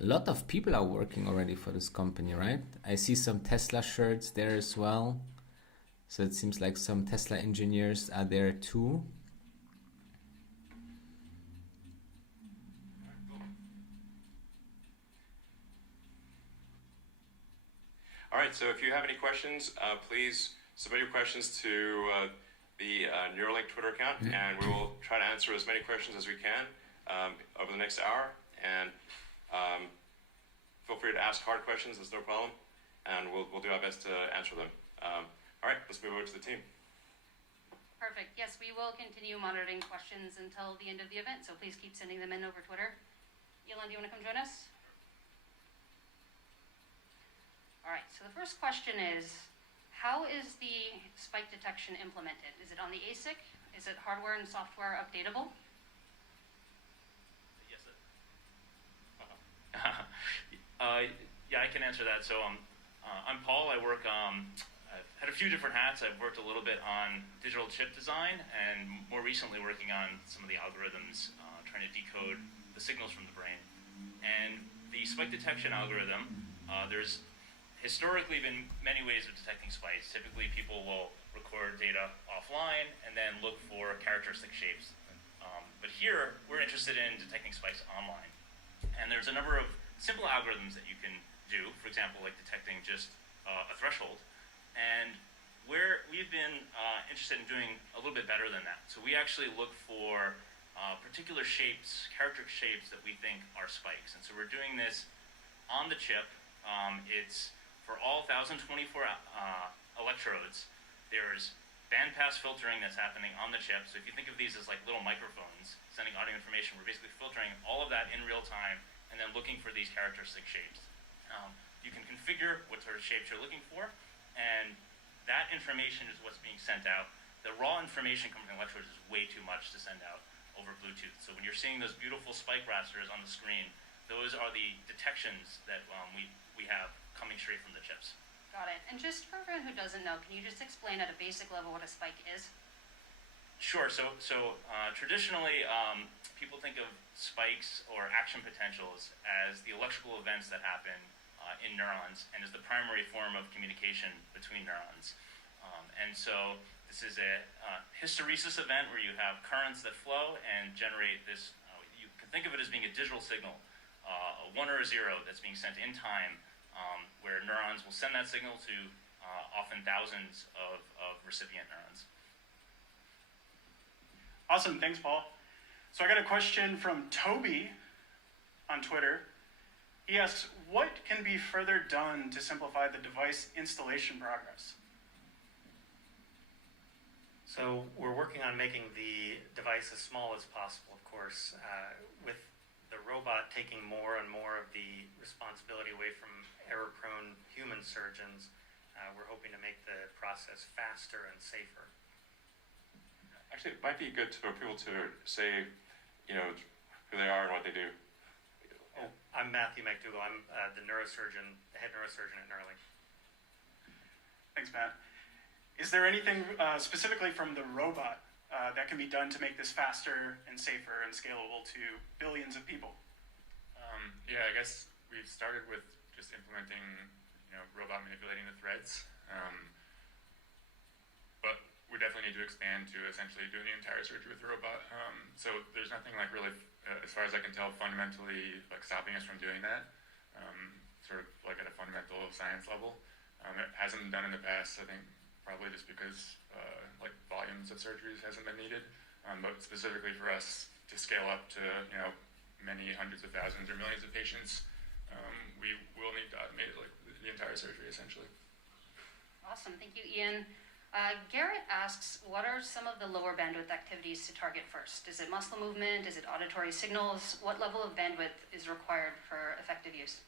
A lot of people are working already for this company, right? I see some Tesla shirts there as well. So it seems like some Tesla engineers are there too. All right, so if you have any questions, please submit your questions to the Neuralink Twitter account, and we will try to answer as many questions as we can over the next hour. And feel free to ask hard questions, that's no problem, and we'll do our best to answer them. All right, let's move over to the team. Perfect. Yes, we will continue monitoring questions until the end of the event, so please keep sending them in over Twitter. Elon, do you want to come join us? All right, so the first question is, how is the spike detection implemented? Is it on the ASIC? Is it hardware and software updatable? Yes, sir. Yeah, I can answer that. So I'm Paul. I work, I've had a few different hats. I've worked a little bit on digital chip design and more recently working on some of the algorithms, trying to decode the signals from the brain. And the spike detection algorithm, there's historically been many ways of detecting spikes. Typically people will record data offline and then look for characteristic shapes. But here we're interested in detecting spikes online. And there's a number of simple algorithms that you can do, for example, like detecting just a threshold. And where we've been interested in doing a little bit better than that. So we actually look for particular shapes, characteristic shapes that we think are spikes. And so we're doing this on the chip. It's for all 1,024 electrodes. There's bandpass filtering that's happening on the chip. So if you think of these as like little microphones sending audio information, we're basically filtering all of that in real time and then looking for these characteristic shapes. You can configure what sort of shapes you're looking for, and that information is what's being sent out. The raw information coming from electrodes is way too much to send out over Bluetooth. So when you're seeing those beautiful spike rasters on the screen, those are the detections that we have coming straight from the chips. Got it. And just for everyone who doesn't know, can you just explain at a basic level what a spike is? Sure. So traditionally, people think of spikes or action potentials as the electrical events that happen in neurons and is the primary form of communication between neurons. And so this is a hysteresis event where you have currents that flow and generate this, you can think of it as being a digital signal, a 1 or a 0 that's being sent in time, where neurons will send that signal to often thousands of recipient neurons. Awesome, thanks, Paul. So I got a question from Toby on Twitter. He asks, what can be further done to simplify the device installation progress? So we're working on making the device as small as possible, of course, with the robot taking more and more of the responsibility away from error-prone human surgeons. We're hoping to make the process faster and safer. Actually, it might be good for people to say, you know, who they are and what they do. Oh, I'm Matthew McDougall. I'm the head neurosurgeon at Neuralink. Thanks, Matt. Is there anything specifically from the robot that can be done to make this faster and safer and scalable to billions of people? Yeah, I guess we've started with just implementing, robot manipulating the threads. But we definitely need to expand to essentially doing the entire surgery with the robot. So there's nothing like really, as far as I can tell, fundamentally like stopping us from doing that. Sort of like at a fundamental science level. It hasn't been done in the past, I think, probably just because like volumes of surgeries hasn't been needed. But specifically for us to scale up to many hundreds of thousands or millions of patients, we will need to automate it, like the entire surgery essentially. Awesome, thank you, Ian. Garrett asks, what are some of the lower bandwidth activities to target first? Is it muscle movement? Is it auditory signals? What level of bandwidth is required for effective use?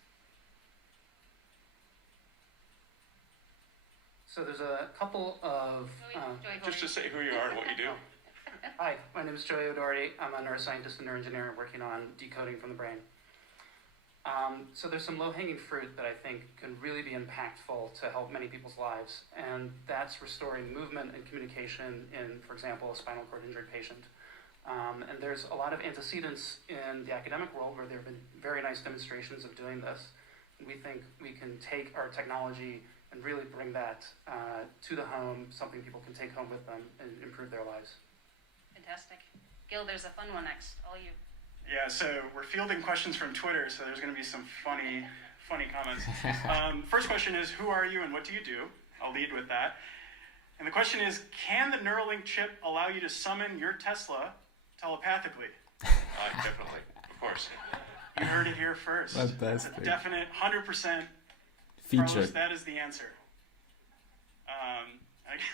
So there's a couple of... Just to say who you are and what you do. Hi, my name is Joey O'Doherty. I'm a neuroscientist and neuroengineer working on decoding from the brain. So there's some low-hanging fruit that I think can really be impactful to help many people's lives, and that's restoring movement and communication in, for example, a spinal cord injury patient. And there's a lot of antecedents in the academic world where there have been very nice demonstrations of doing this. And we think we can take our technology and really bring that to the home, something people can take home with them and improve their lives. Fantastic. Gil, there's a fun one next. All you. Yeah, so we're fielding questions from Twitter, so there's going to be some funny comments. First question is, who are you and what do you do? I'll lead with that. And the question is, can the Neuralink chip allow you to summon your Tesla telepathically? Definitely, of course. You heard it here first. Fantastic. It's a definite 100% Feature. Carlos, that is the answer.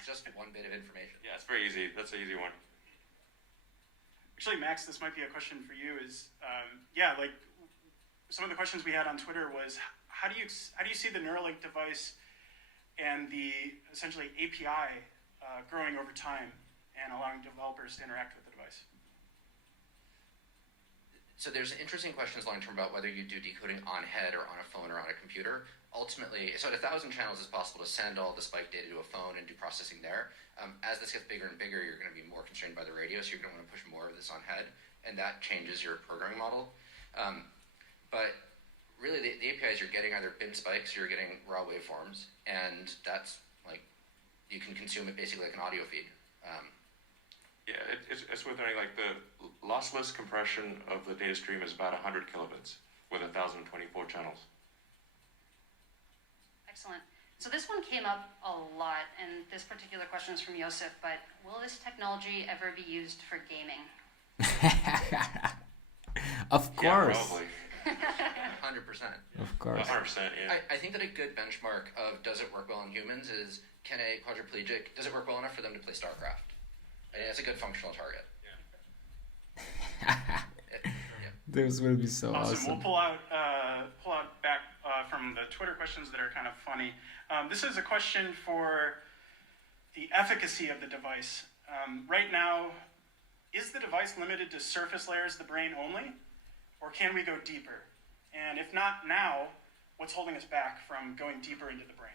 Just one bit of information. Yeah, it's very easy. That's an easy one. Actually, Max, this might be a question for you. Like some of the questions we had on Twitter was, how do you see the Neuralink device and the essentially API growing over time and allowing developers to interact with the device? So there's interesting questions long-term about whether you do decoding on head or on a phone or on a computer. Ultimately, so at 1,000 channels, it's possible to send all the spike data to a phone and do processing there. As this gets bigger and bigger, you're going to be more constrained by the radio, so you're going to want to push more of this on head, and that changes your programming model. But really, the APIs, you're getting either bin spikes or you're getting raw waveforms, and that's like, you can consume it basically like an audio feed. Yeah, it's worth noting, like the lossless compression of the data stream is about 100 kilobits with 1,024 channels. Excellent. So this one came up a lot, and this particular question is from Yosef, but will this technology ever be used for gaming? Of course. Yeah, probably. 100%. Of course. 100%, yeah. I think that a good benchmark of does it work well in humans is, can a quadriplegic, does it work well enough for them to play StarCraft? And it's a good functional target. Those will be so awesome. We'll pull out back from the Twitter questions that are kind of funny. This is a question for the efficacy of the device. Right now, is the device limited to surface layers of the brain only, or can we go deeper? And if not now, what's holding us back from going deeper into the brain?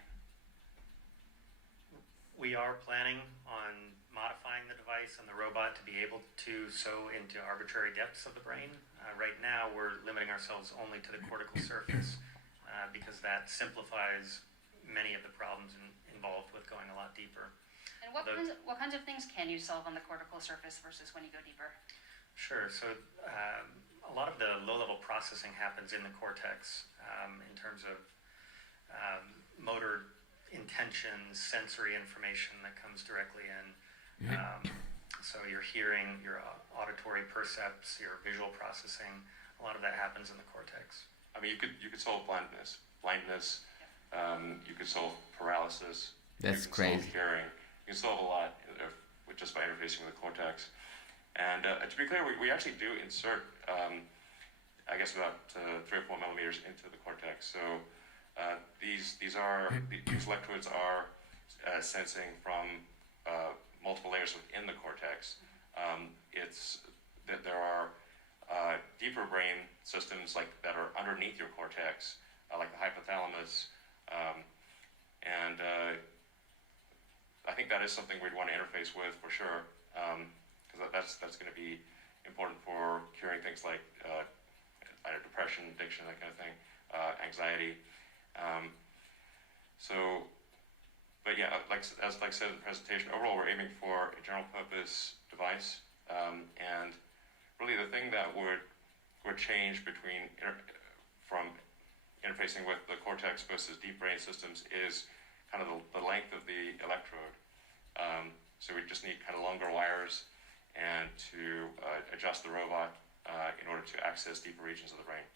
We are planning on modifying the device and the robot to be able to sew into arbitrary depths of the brain. Right now, we're limiting ourselves only to the cortical surface because that simplifies many of the problems involved with going a lot deeper. And what kinds of things can you solve on the cortical surface versus when you go deeper? Sure. So a lot of the low-level processing happens in the cortex in terms of motor intentions, sensory information that comes directly in. So your hearing, your auditory percepts, your visual processing, a lot of that happens in the cortex. I mean, you could solve blindness. You could solve paralysis. That's you can crazy. Solve hearing. You can solve a lot with just by interfacing with the cortex. And to be clear, we actually do insert, I guess, about 3 or 4 millimeters into the cortex. So these electrodes are sensing from multiple layers within the cortex. It's that there are deeper brain systems that are underneath your cortex, like the hypothalamus, and I think that is something we'd want to interface with for sure, because that's going to be important for curing things like depression, addiction, that kind of thing, anxiety. But yeah, as I said in the presentation, overall we're aiming for a general purpose device, and really the thing that would change from interfacing with the cortex versus deep brain systems is kind of the length of the electrode. So we just need kind of longer wires and to adjust the robot in order to access deeper regions of the brain.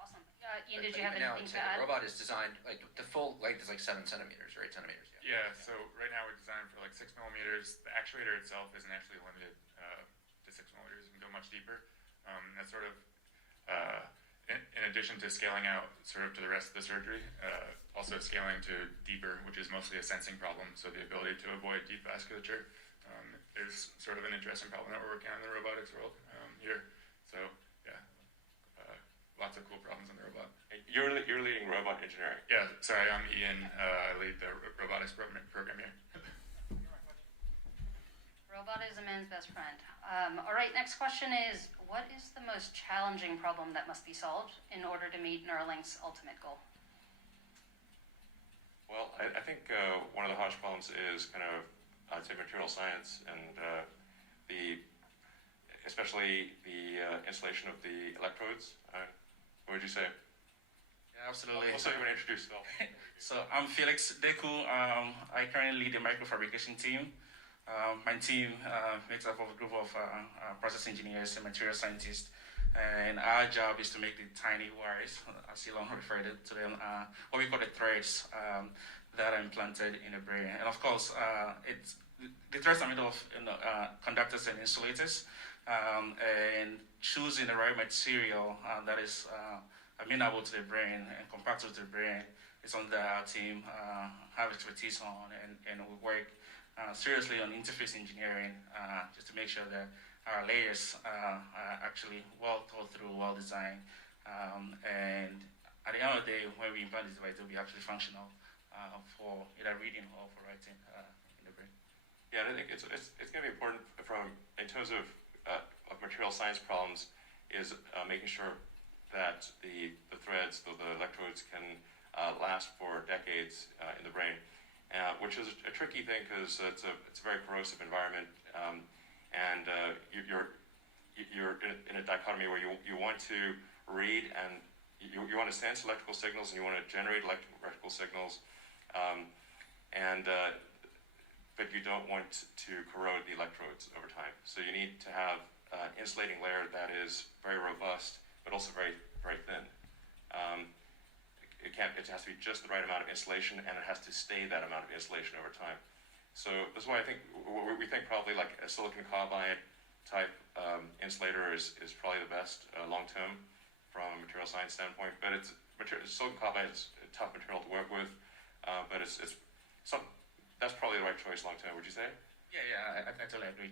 Awesome. Ian, did you have anything to add? The robot is designed, the full length is 7 centimeters, or 8 centimeters. Yeah, so right now we're designed for 6 millimeters. The actuator itself isn't actually limited to 6 millimeters. We can go much deeper. That's sort of, in addition to scaling out sort of to the rest of the surgery, also scaling to deeper, which is mostly a sensing problem. So the ability to avoid deep vasculature is sort of an interesting problem that we're working on in the robotics world here. So yeah, a lots of cool problems on the robot. You're leading robot engineering. Yeah, sorry, I'm Ian. I lead the robotics program here. Robot is a man's best friend. All right, next question is, what is the most challenging problem that must be solved in order to meet Neuralink's ultimate goal? Well, I think one of the harsh problems is kind of, I'd say, material science and especially the installation of the electrodes. What would you say? Yeah, absolutely. Also, you want to introduce yourself? So I'm Felix Deku. I currently lead the microfabrication team. My team makes up of a group of process engineers and material scientists. And our job is to make the tiny wires, as Elon referred to them, what we call the threads that are implanted in the brain. And of course, the threads are made of conductors and insulators. And choosing the right material that is amenable to the brain and compatible to the brain is something that our team have expertise on. And we work seriously on interface engineering just to make sure that our layers are actually well thought through, well designed, and at the end of the day, when we implant this device, it will be actually functional for either reading or for writing in the brain. Yeah, I think it's going to be important in terms of material science problems is making sure that the threads, the electrodes can last for decades in the brain, which is a tricky thing because it's a very corrosive environment. And you're in a dichotomy where you want to read and you want to sense electrical signals and you want to generate electrical signals, but you don't want to corrode the electrodes over time. So you need to have an insulating layer that is very robust, but also very, very thin. It has to be just the right amount of insulation, and it has to stay that amount of insulation over time. So this is why I think we think probably like a silicon carbide type insulator is probably the best long term from a material science standpoint. But silicon carbide is a tough material to work with, but that's probably the right choice long term. Would you say? Yeah, I totally agree.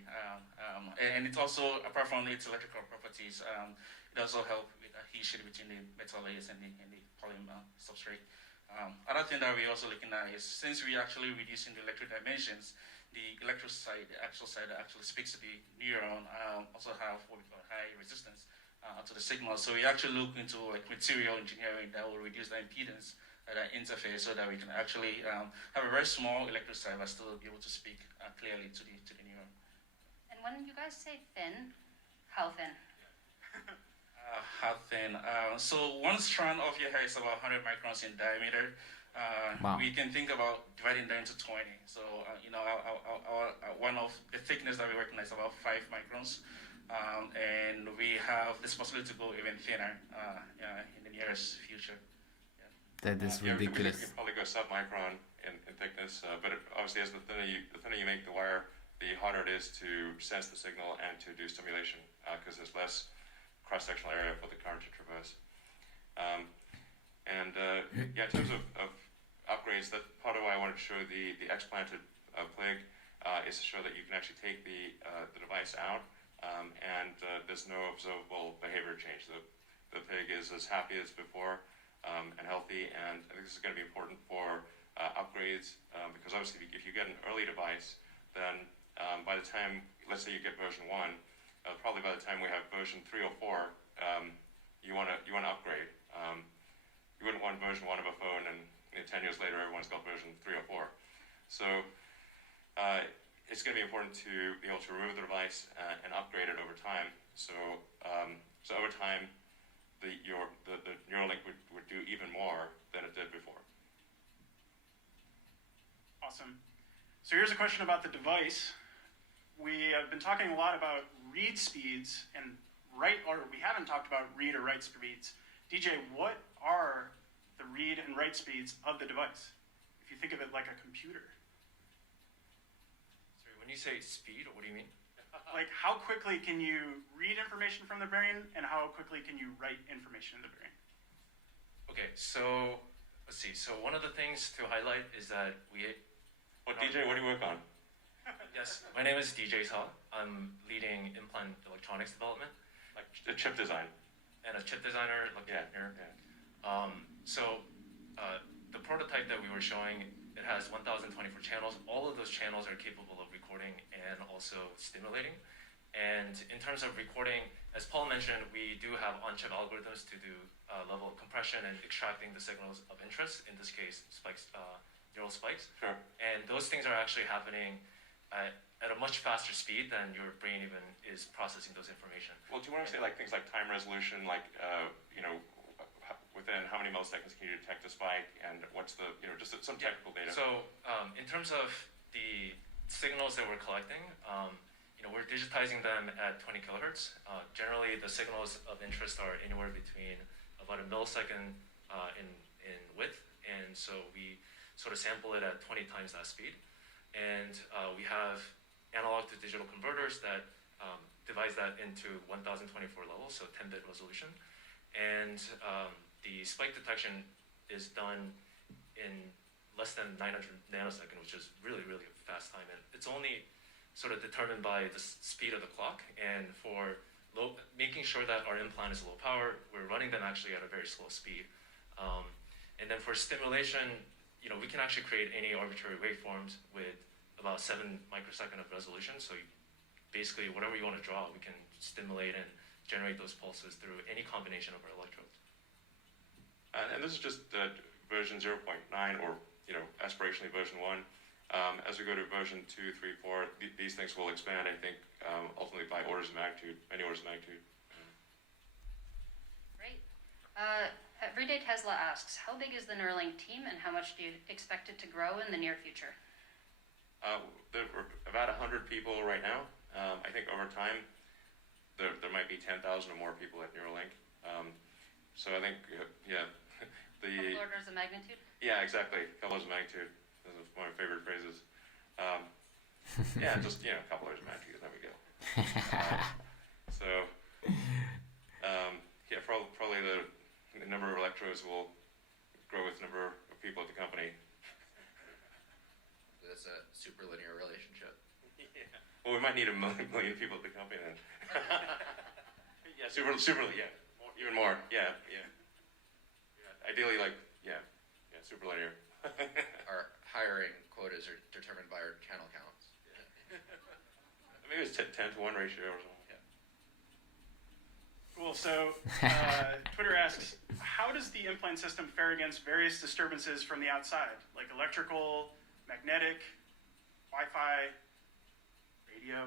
And it's also, apart from its electrical properties, it also helps with adhesion between the metal layers and the polymer substrate. Another thing that we're also looking at is, since we're actually reducing the electric dimensions, the electrical side, the actual side that actually speaks to the neuron, also have what we call high resistance to the signal. So we actually look into like material engineering that will reduce the impedance at that interface, so that we can actually have a very small electrical side but still be able to speak clearly to the neuron. And when you guys say thin, how thin? How thin? So one strand of your hair is about 100 microns in diameter. Wow. We can think about dividing that into 20. So one of the thickness that we recognize is about 5 microns, and we have this possibility to go even thinner in the nearest future. That is ridiculous. You probably go sub-micron in thickness, but obviously, as the thinner you make the wire, the harder it is to sense the signal and to do stimulation because there's less cross-sectional area for the current to traverse. In terms of upgrades, that's part of why I wanted to show the explanted plig is to show that you can actually take the device out and there's no observable behavior change. The pig is as happy as before and healthy, and I think this is going to be important for upgrades because obviously if you get an early device, then by the time, let's say you get version 1, probably by the time we have version 3 or 4, you want to upgrade. You wouldn't want version 1 of a phone and 10 years later everyone's got version 3 or 4. So it's going to be important to be able to remove the device and upgrade it over time. So over time, the Neuralink would do even more than it did before. Awesome. So here's a question about the device. We have been talking a lot about read speeds and we haven't talked about read or write speeds. DJ, what are the read and write speeds of the device? If you think of it like a computer. Sorry, when you say speed, what do you mean? Like, how quickly can you read information from the brain, and how quickly can you write information in the brain? Okay, so let's see. So one of the things to highlight is that DJ, what do you work on? Yes, my name is DJ Sa. I'm leading Implant electronics development. Like chip design. and a chip designer looking Yeah. here. Yeah. The prototype that we were showing, it has 1,024 channels. All of those channels are capable of recording and also stimulating. And in terms of recording, as Paul mentioned, we do have on-chip algorithms to do level of compression and extracting the signals of interest, in this case, spikes, neural spikes. Sure. And those things are actually happening at a much faster speed than your brain even is processing those information. Well, do you want to say like things like time resolution, like within how many milliseconds can you detect a spike, and what's the just some technical data? So in terms of the signals that we're collecting, we're digitizing them at 20 kilohertz. Generally, the signals of interest are anywhere between about a millisecond in width, and so we sort of sample it at 20 times that speed. And we have analog to digital converters that divides that into 1024 levels, so 10-bit resolution. And the spike detection is done in less than 900 nanoseconds, which is really, really fast time. And it's only sort of determined by the speed of the clock. And for making sure that our implant is low power, we're running them actually at a very slow speed. And then for stimulation, we can actually create any arbitrary waveforms with about 7 microsecond of resolution. So basically, whatever you want to draw, we can stimulate and generate those pulses through any combination of our electrodes. And this is just version 0.9, or aspirationally version 1. As we go to version 2, 3, 4, these things will expand, I think, ultimately by orders of magnitude, many orders of magnitude. Great. Everyday Tesla asks, how big is the Neuralink team and how much do you expect it to grow in the near future? There are about 100 people right now. I think over time, there might be 10,000 or more people at Neuralink. So I think, Couple orders of magnitude? Yeah, exactly. Couple orders of magnitude. Those are one of my favorite phrases. Just a couple orders of magnitude, and there we go. Probably the number of electrodes will grow with the number of people at the company. That's a super linear relationship. Yeah. Well, we might need a million people at the company then. Yeah, super, yeah, even more, yeah. Ideally, super linear. Our hiring quotas are determined by our channel counts. Maybe it's 10 to 1 ratio or something. Yeah. Cool. So Twitter asks, how does the implant system fare against various disturbances from the outside, like electrical, magnetic, Wi-Fi, radio?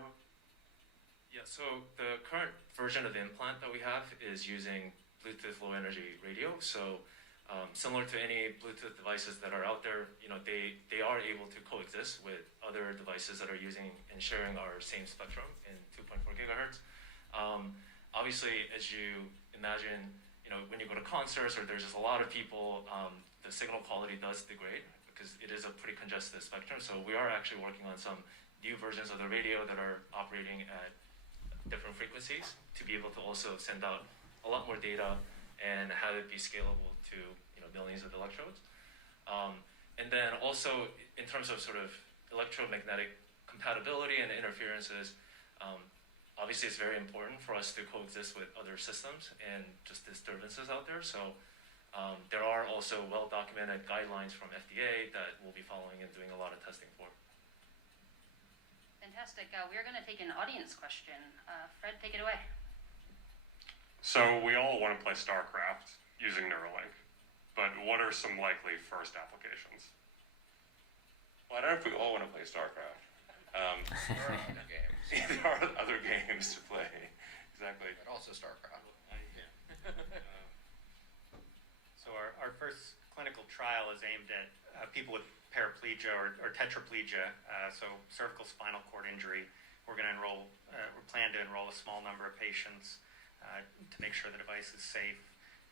Yeah, so the current version of the implant that we have is using Bluetooth low energy radio. So similar to any Bluetooth devices that are out there, they are able to coexist with other devices that are using and sharing our same spectrum in 2.4 gigahertz. Obviously, as you imagine, when you go to concerts or there's just a lot of people, the signal quality does degrade because it is a pretty congested spectrum. So we are actually working on some new versions of the radio that are operating at different frequencies to be able to also send out a lot more data and have it be scalable to millions of electrodes. And then also in terms of sort of electromagnetic compatibility and interferences, obviously it's very important for us to coexist with other systems and just disturbances out there. So there are also well-documented guidelines from FDA that we'll be following and doing a lot of testing for. Fantastic. We're going to take an audience question. Fred, take it away. So we all want to play StarCraft using Neuralink, but what are some likely first applications? Well, I don't know if we all want to play StarCraft. There are other games. There are other games to play. Exactly. But also StarCraft. So our first clinical trial is aimed at people with paraplegia or tetraplegia, so cervical spinal cord injury. We're going to enroll, we plan to enroll a small number of patients to make sure the device is safe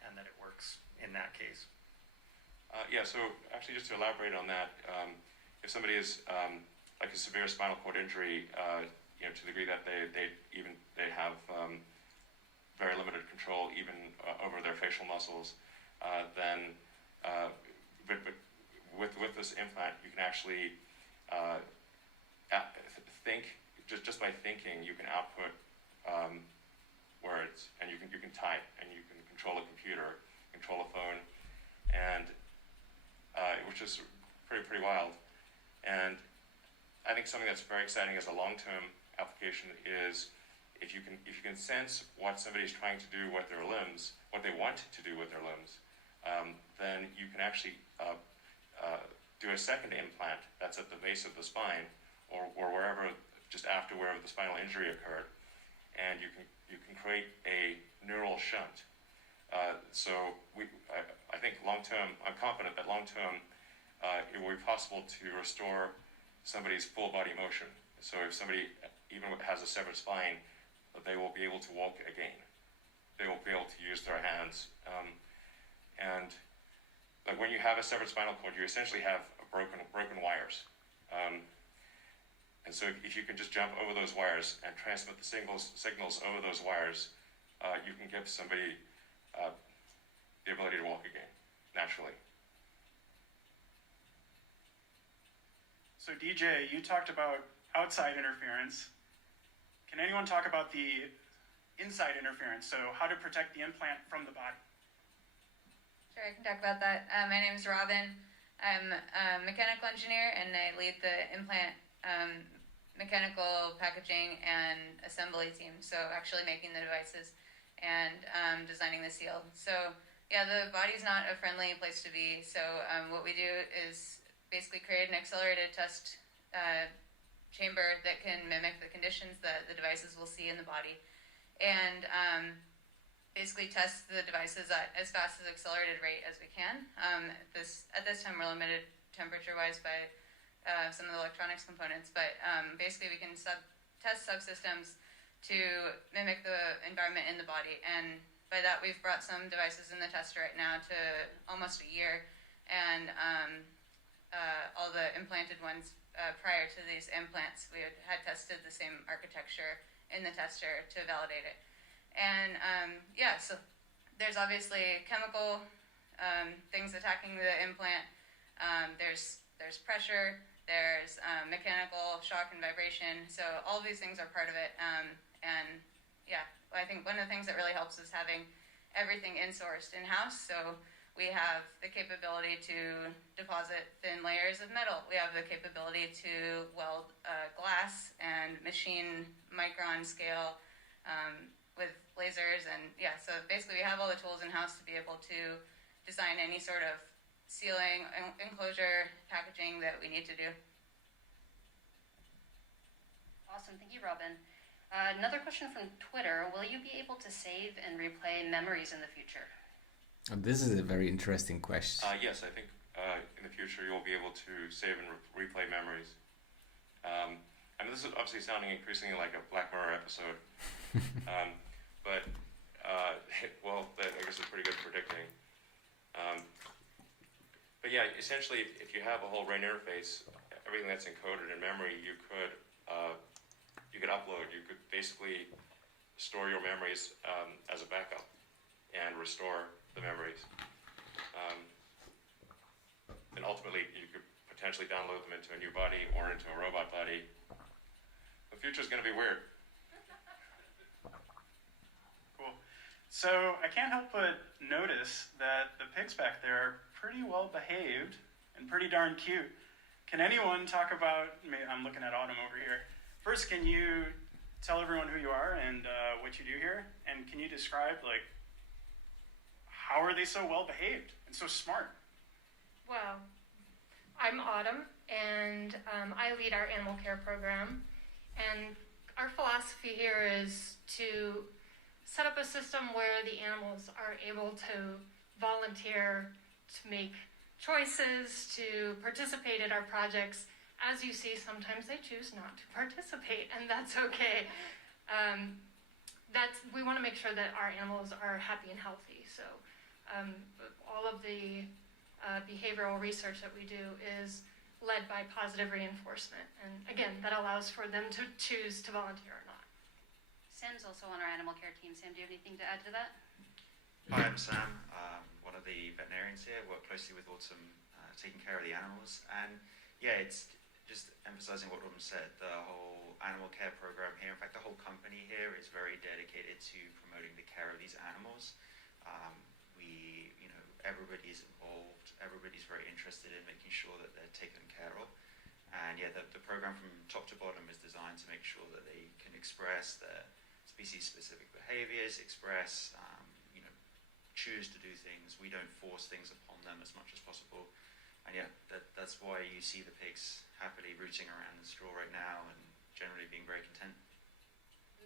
and that it works in that case. So actually just to elaborate on that, if somebody is like a severe spinal cord injury, to the degree that they have very limited control even over their facial muscles, then with this implant you can actually think, just by thinking you can output words, and you can type, and you can control a computer, control a phone, and which is pretty wild. And I think something that's very exciting as a long-term application is if you can sense what somebody's trying to do with their limbs, what they want to do with their limbs, then you can actually do a second implant that's at the base of the spine or wherever, just after wherever the spinal injury occurred, and you can create a neural shunt. So I think long-term, I'm confident that long-term it will be possible to restore somebody's full body motion. So if somebody even has a severed spine, they will be able to walk again. They will be able to use their hands. And like when you have a severed spinal cord, you essentially have broken wires. And so if you can just jump over those wires and transmit the signals over those wires, you can give somebody the ability to walk again, naturally. So DJ, you talked about outside interference. Can anyone talk about the inside interference? So how to protect the implant from the body? Sure, I can talk about that. My name is Robin. I'm a mechanical engineer, and I lead the implant mechanical packaging and assembly team. So actually making the devices and designing the seal. So yeah, the body's not a friendly place to be. So what we do is basically create an accelerated test chamber that can mimic the conditions that the devices will see in the body, and basically test the devices at as fast as accelerated rate as we can. At this time, we're limited temperature-wise by some of the electronics components, but basically we can test subsystems to mimic the environment in the body, and by that we've brought some devices in the tester right now to almost a year, and all the implanted ones prior to these implants, we had tested the same architecture in the tester to validate it. And yeah, so there's obviously chemical things attacking the implant. There's pressure. There's mechanical shock and vibration. So all of these things are part of it. And yeah, I think one of the things that really helps is having everything insourced in-house. So we have the capability to deposit thin layers of metal. We have the capability to weld glass and machine micron scale with lasers. And yeah, so basically we have all the tools in-house to be able to design any sort of sealing, enclosure, packaging that we need to do. Awesome, thank you, Robin. Another question from Twitter, will you be able to save and replay memories in the future? This is a very interesting question. Yes, I think in the future you'll be able to save and replay memories. I mean, this is obviously sounding increasingly like a Black Mirror episode, but well, I guess it's pretty good at predicting. But yeah, essentially, if you have a whole brain interface, everything that's encoded in memory, you could upload. You could basically store your memories as a backup and restore the memories. And ultimately, you could potentially download them into a new body or into a robot body. The future's going to be weird. Cool. So I can't help but notice that the pigs back there are pretty well behaved and pretty darn cute. Can anyone talk about, I'm looking at Autumn over here. First, can you tell everyone who you are and what you do here? And can you describe, like, how are they so well behaved and so smart? Well, I'm Autumn, and I lead our animal care program. And our philosophy here is to set up a system where the animals are able to volunteer, to make choices, to participate in our projects. As you see, sometimes they choose not to participate, and that's okay. We want to make sure that our animals are happy and healthy. So all of the behavioral research that we do is led by positive reinforcement. And again, that allows for them to choose to volunteer or not. Sam's also on our animal care team. Sam, do you have anything to add to that? Hi, I'm Sam, one of the veterinarians here. I work closely with Autumn, taking care of the animals. And yeah, it's just emphasizing what Autumn said, the whole animal care program here. In fact, the whole company here is very dedicated to promoting the care of these animals. Everybody's involved, everybody's very interested in making sure that they're taken care of. And yeah, the program from top to bottom is designed to make sure that they can express their species-specific behaviors, choose to do things. We don't force things upon them as much as possible. And yeah, that's why you see the pigs happily rooting around the straw right now and generally being very content.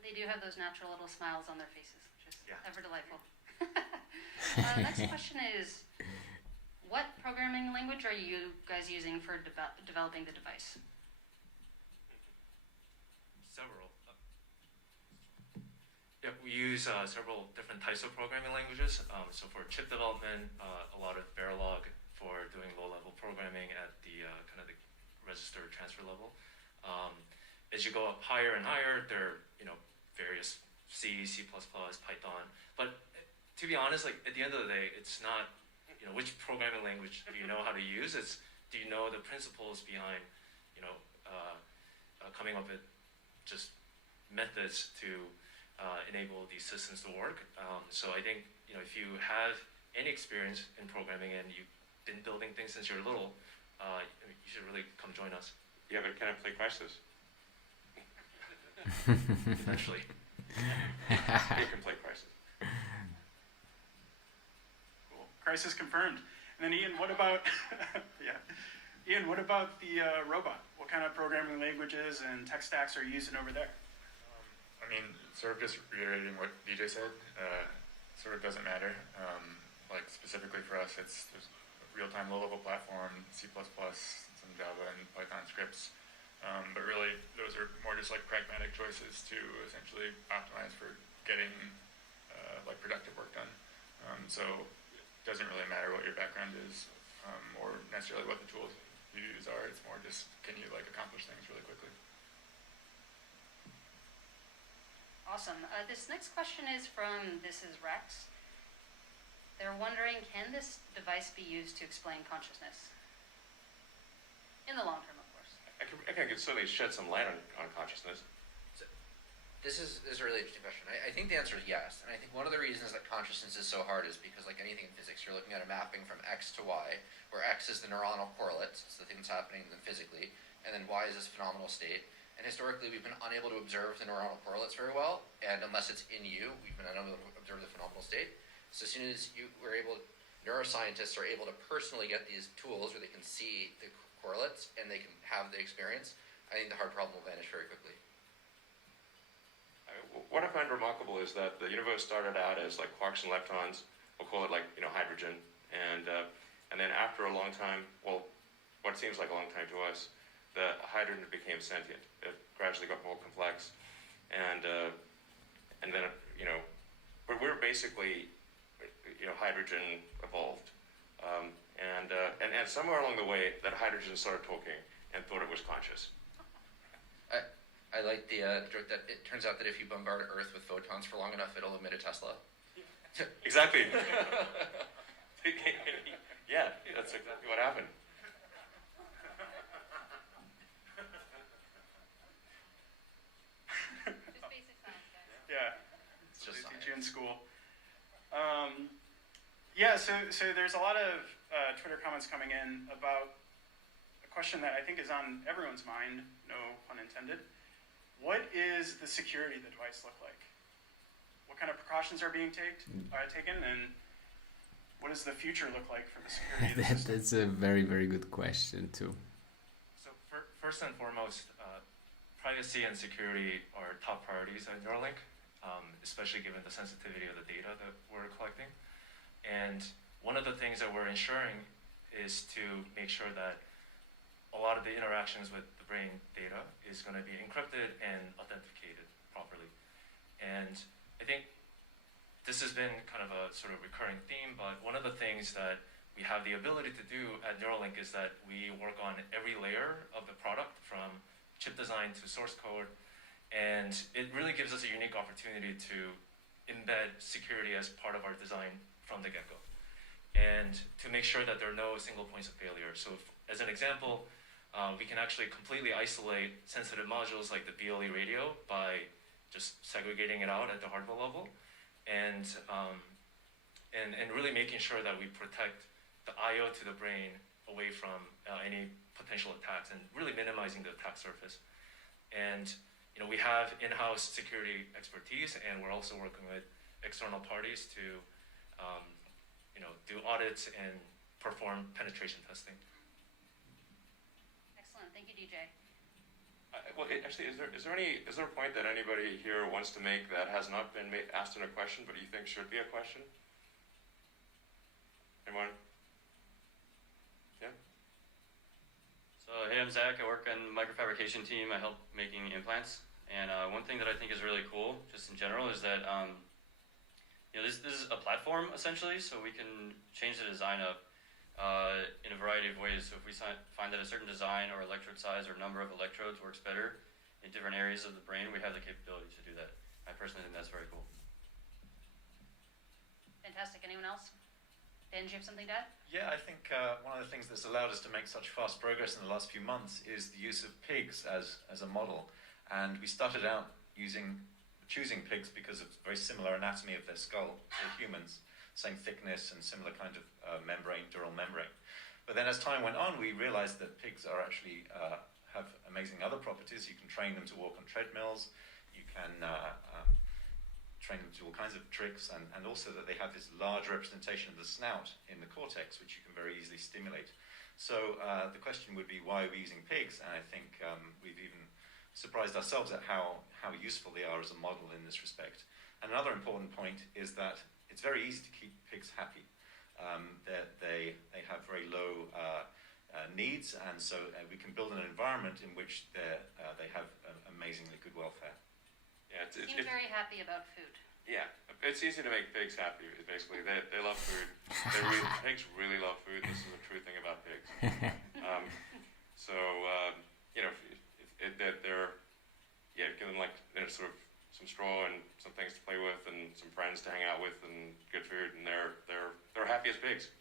They do have those natural little smiles on their faces, which is ever delightful. Next question is, what programming language are you guys using for developing the device? Several. We use several different types of programming languages. So for chip development, a lot of Verilog for doing low-level programming at the kind of the register transfer level. As you go up higher and higher, there are various C, C++, Python. But to be honest, like at the end of the day, it's not which programming language do you know how to use. It's do you know the principles behind coming up with just methods to enable these systems to work. So I think if you have any experience in programming and you've been building things since you're little, you should really come join us. Yeah, but can I play Crisis? Eventually. You can play Crisis. Cool. Crisis confirmed. And then Ian, what about Ian, what about the robot? What kind of programming languages and tech stacks are you using over there? Sort of just reiterating what DJ said, sort of doesn't matter. Like specifically for us, it's there's a real-time low-level platform, C++, some Java and Python scripts. But really, those are more just like pragmatic choices to essentially optimize for getting like productive work done. So it doesn't really matter what your background is or necessarily what the tools you use are. It's more just can you like accomplish things really quickly. Awesome. This next question is from This Is Rex. They're wondering, can this device be used to explain consciousness? In the long term, of course. I can certainly shed some light on consciousness. So, this is a really interesting question. I think the answer is yes. And I think one of the reasons that consciousness is so hard is because, like anything in physics, you're looking at a mapping from X to Y, where X is the neuronal correlates, it's the thing that's happening physically, and then Y is this phenomenal state. And historically, we've been unable to observe the neuronal correlates very well, and unless it's in you, we've been unable to observe the phenomenal state. So as soon as neuroscientists are able to personally get these tools where they can see the correlates and they can have the experience, I think the hard problem will vanish very quickly. What I find remarkable is that the universe started out as like quarks and leptons, we'll call it like hydrogen, and then after a long time, well, what seems like a long time to us, the hydrogen became sentient. It gradually got more complex, and then we're basically hydrogen evolved, and somewhere along the way that hydrogen started talking and thought it was conscious. I like the joke that it turns out that if you bombard Earth with photons for long enough, it'll emit a Tesla. Exactly. Yeah, that's exactly what happened. In school. So there's a lot of Twitter comments coming in about a question that I think is on everyone's mind, no pun intended. What is the security of the device look like? What kind of precautions are being taken, and what does the future look like for the security of the system? That's a very, very good question too. So first and foremost, privacy and security are top priorities at Neuralink. Especially given the sensitivity of the data that we're collecting. And one of the things that we're ensuring is to make sure that a lot of the interactions with the brain data is going to be encrypted and authenticated properly. And I think this has been kind of a sort of recurring theme, but one of the things that we have the ability to do at Neuralink is that we work on every layer of the product, from chip design to source code. And it really gives us a unique opportunity to embed security as part of our design from the get-go, and to make sure that there are no single points of failure. So as an example, we can actually completely isolate sensitive modules like the BLE radio by just segregating it out at the hardware level. And and really making sure that we protect the I/O to the brain away from any potential attacks and really minimizing the attack surface. And we have in-house security expertise, and we're also working with external parties to do audits and perform penetration testing. Excellent, thank you, DJ. Actually, is there a point that anybody here wants to make that has not been asked in a question, but you think should be a question? Anyone? Yeah. So hey, I'm Zach. I work on the microfabrication team. I help making implants. And one thing that I think is really cool, just in general, is that this is a platform essentially, so we can change the design up in a variety of ways. So if we find that a certain design or electrode size or number of electrodes works better in different areas of the brain, we have the capability to do that. I personally think that's very cool. Fantastic. Anyone else? Dan, do you have something to add? Yeah, I think one of the things that's allowed us to make such fast progress in the last few months is the use of pigs as a model. And we started out choosing pigs because of very similar anatomy of their skull to humans, same thickness and similar kind of dural membrane. But then as time went on, we realized that pigs are actually have amazing other properties. You can train them to walk on treadmills, you can train them to do all kinds of tricks, and also that they have this large representation of the snout in the cortex, which you can very easily stimulate. So the question would be, why are we using pigs? And I think we've even surprised ourselves at how useful they are as a model in this respect. And another important point is that it's very easy to keep pigs happy. They have very low needs, and so we can build an environment in which they have amazingly good welfare. Yeah, Seem very happy about food. Yeah, it's easy to make pigs happy. Basically, they love food. Pigs really love food. This is a true thing about pigs. Give them sort of some straw and some things to play with and some friends to hang out with and good food, and they're happy as pigs.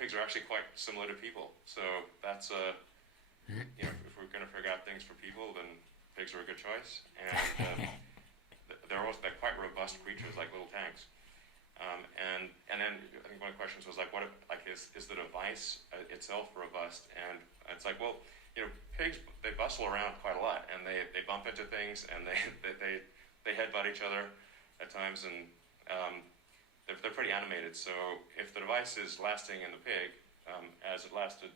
Pigs are actually quite similar to people. So that's if we're going to figure out things for people, then pigs are a good choice. And they're quite robust creatures, like little tanks. And then I think one of the questions was what if, is the device itself robust? And it's pigs, they bustle around quite a lot, and they bump into things, and they headbutt each other at times, and they're pretty animated. So if the device is lasting in the pig, as it lasted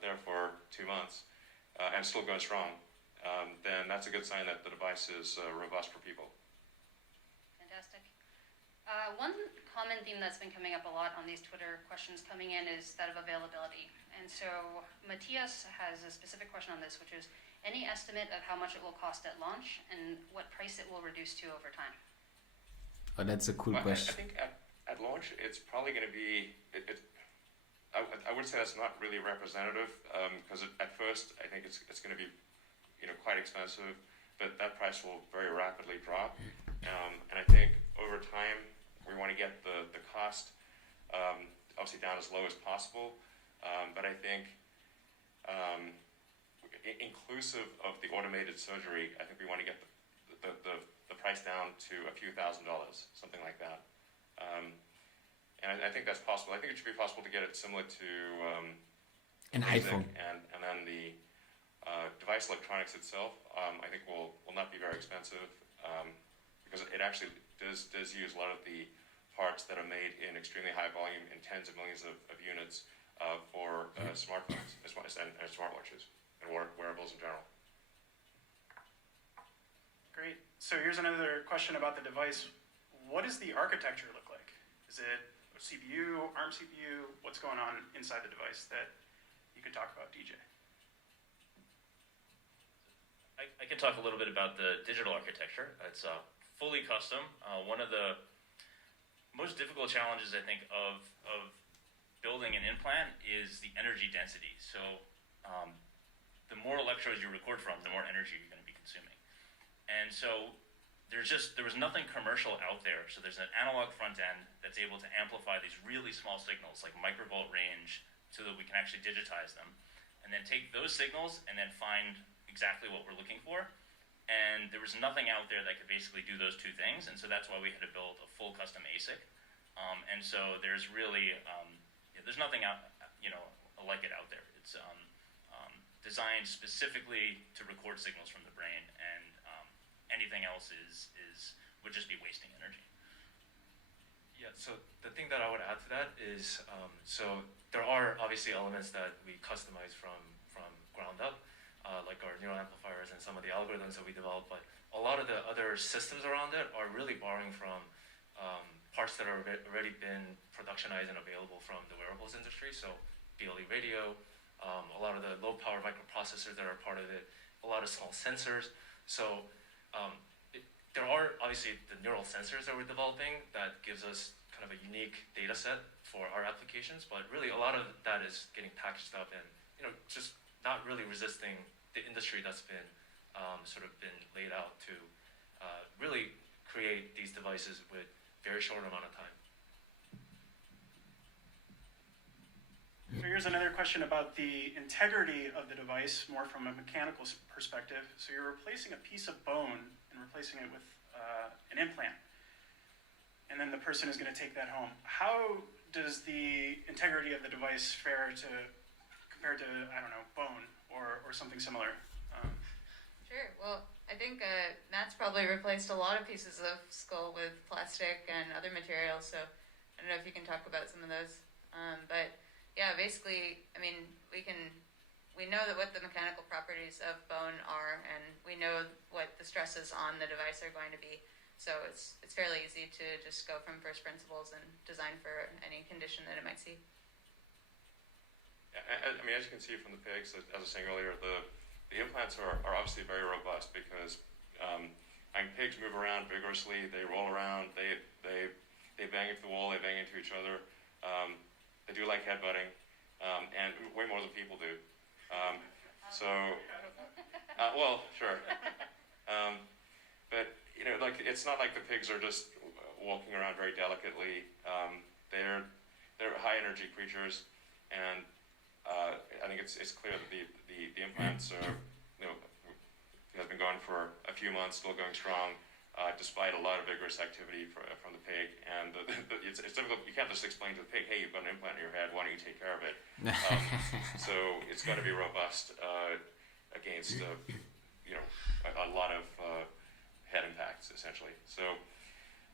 there for 2 months, and still going strong, then that's a good sign that the device is robust for people. Fantastic. One common theme that's been coming up a lot on these Twitter questions coming in is that of availability. And so Matthias has a specific question on this, which is, any estimate of how much it will cost at launch and what price it will reduce to over time? Oh, that's a cool question. I think at launch, it's probably going to be, I would say that's not really representative, because at first, I think it's going to be quite expensive, but that price will very rapidly drop. And I think over time, we want to get the cost obviously down as low as possible. But I think inclusive of the automated surgery, I think we want to get the price down to a few $1,000s, something like that. And I think that's possible. I think it should be possible to get it similar to an iPhone. And then the device electronics itself, I think will not be very expensive, because it actually does use a lot of the parts that are made in extremely high volume in tens of millions of units for smartphones and smartwatches and wearables in general. Great. So here's another question about the device. What does the architecture look like? Is it a CPU, ARM CPU? What's going on inside the device that you could talk about, DJ? I can talk a little bit about the digital architecture. It's fully custom. One of the most difficult challenges, I think, of building an implant is the energy density. So the more electrodes you record from, the more energy you're going to be consuming. And so there was nothing commercial out there. So there's an analog front end that's able to amplify these really small signals, like microvolt range, so that we can actually digitize them. And then take those signals and then find exactly what we're looking for, and there was nothing out there that could basically do those two things, and so that's why we had to build a full custom ASIC. And so there's really, there's nothing out, like it out there. It's designed specifically to record signals from the brain, and anything else would just be wasting energy. Yeah, so the thing that I would add to that is, so there are obviously elements that we customize from ground up, like our neural amplifiers and some of the algorithms that we develop, but a lot of the other systems around it are really borrowing from parts that are already been productionized and available from the wearables industry, so BLE radio, a lot of the low power microprocessors that are part of it, a lot of small sensors. So there are obviously the neural sensors that we're developing that gives us kind of a unique data set for our applications, but really a lot of that is getting packaged up and just not really resisting the industry that's been sort of been laid out to really create these devices with very short amount of time. So here's another question about the integrity of the device, more from a mechanical perspective. So you're replacing a piece of bone and replacing it with an implant, and then the person is going to take that home. How does the integrity of the device fare compared to, I don't know, bone or something similar? Sure. Well, I think Matt's probably replaced a lot of pieces of skull with plastic and other materials, so I don't know if you can talk about some of those. But yeah, basically, I mean, we know that what the mechanical properties of bone are, and we know what the stresses on the device are going to be. So it's fairly easy to just go from first principles and design for any condition that it might see. I mean, as you can see from the pigs, as I was saying earlier, the implants are obviously very robust because pigs move around vigorously, they roll around, they bang into the wall, they bang into each other. They do like headbutting, and way more than people do. Well, sure. But like it's not like the pigs are just walking around very delicately. They're high energy creatures, and I think it's clear that the implants are has been going for a few months, still going strong, despite a lot of vigorous activity from the pig. And it's difficult. You can't just explain to the pig, "Hey, you've got an implant in your head. Why don't you take care of it?" So it's got to be robust against a lot of head impacts, essentially. So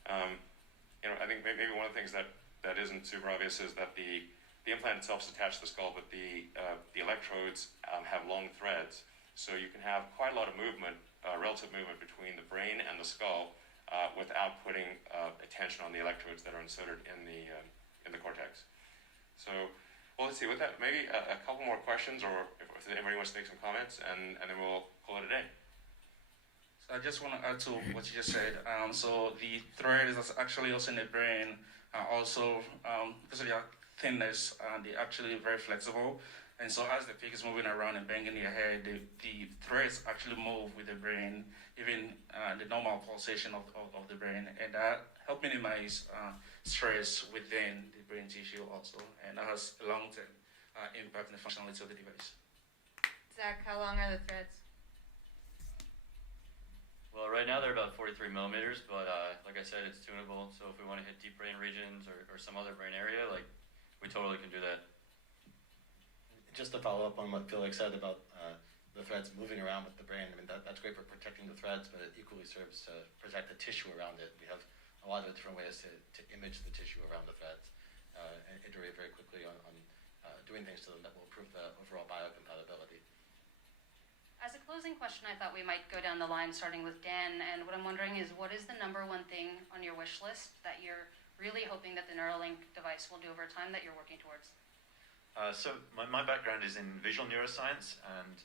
I think maybe one of the things that isn't super obvious is that the implant itself is attached to the skull, but the electrodes have long threads, so you can have quite a lot of movement, relative movement between the brain and the skull without putting attention on the electrodes that are inserted in the cortex. So, well, let's see. With that, maybe a couple more questions, or if anybody wants to make some comments, and then we'll call it a day. So I just want to add to what you just said. So the thread is actually also in the brain, also because of their thinness, they're actually very flexible. And so as the pig is moving around and banging their head, the threads actually move with the brain, even the normal pulsation of the brain, and that help minimize stress within the brain tissue also, and that has a long-term impact on the functionality of the device. Zach, how long are the threads? Well, right now they're about 43 millimeters, but like I said, it's tunable. So if we want to hit deep brain regions or some other brain area, we totally can do that. Just to follow up on what Felix said about the threads moving around with the brain, I mean, that's great for protecting the threads, but it equally serves to protect the tissue around it. We have a lot of different ways to image the tissue around the threads and iterate very quickly on doing things to them that will improve the overall biocompatibility. As a closing question, I thought we might go down the line starting with Dan, and what I'm wondering is, what is the number one thing on your wish list that you're really hoping that the Neuralink device will do over time that you're working towards? So my background is in visual neuroscience, and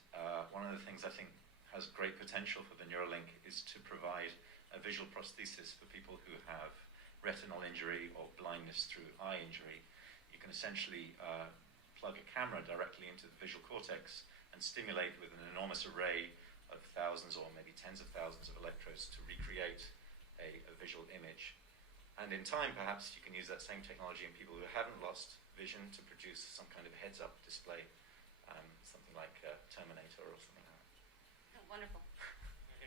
one of the things I think has great potential for the Neuralink is to provide a visual prosthesis for people who have retinal injury or blindness through eye injury. You can essentially plug a camera directly into the visual cortex and stimulate with an enormous array of thousands or maybe tens of thousands of electrodes to recreate a visual image. And in time, perhaps you can use that same technology in people who haven't lost vision to produce some kind of heads-up display, something like Terminator or something like that. Oh, wonderful.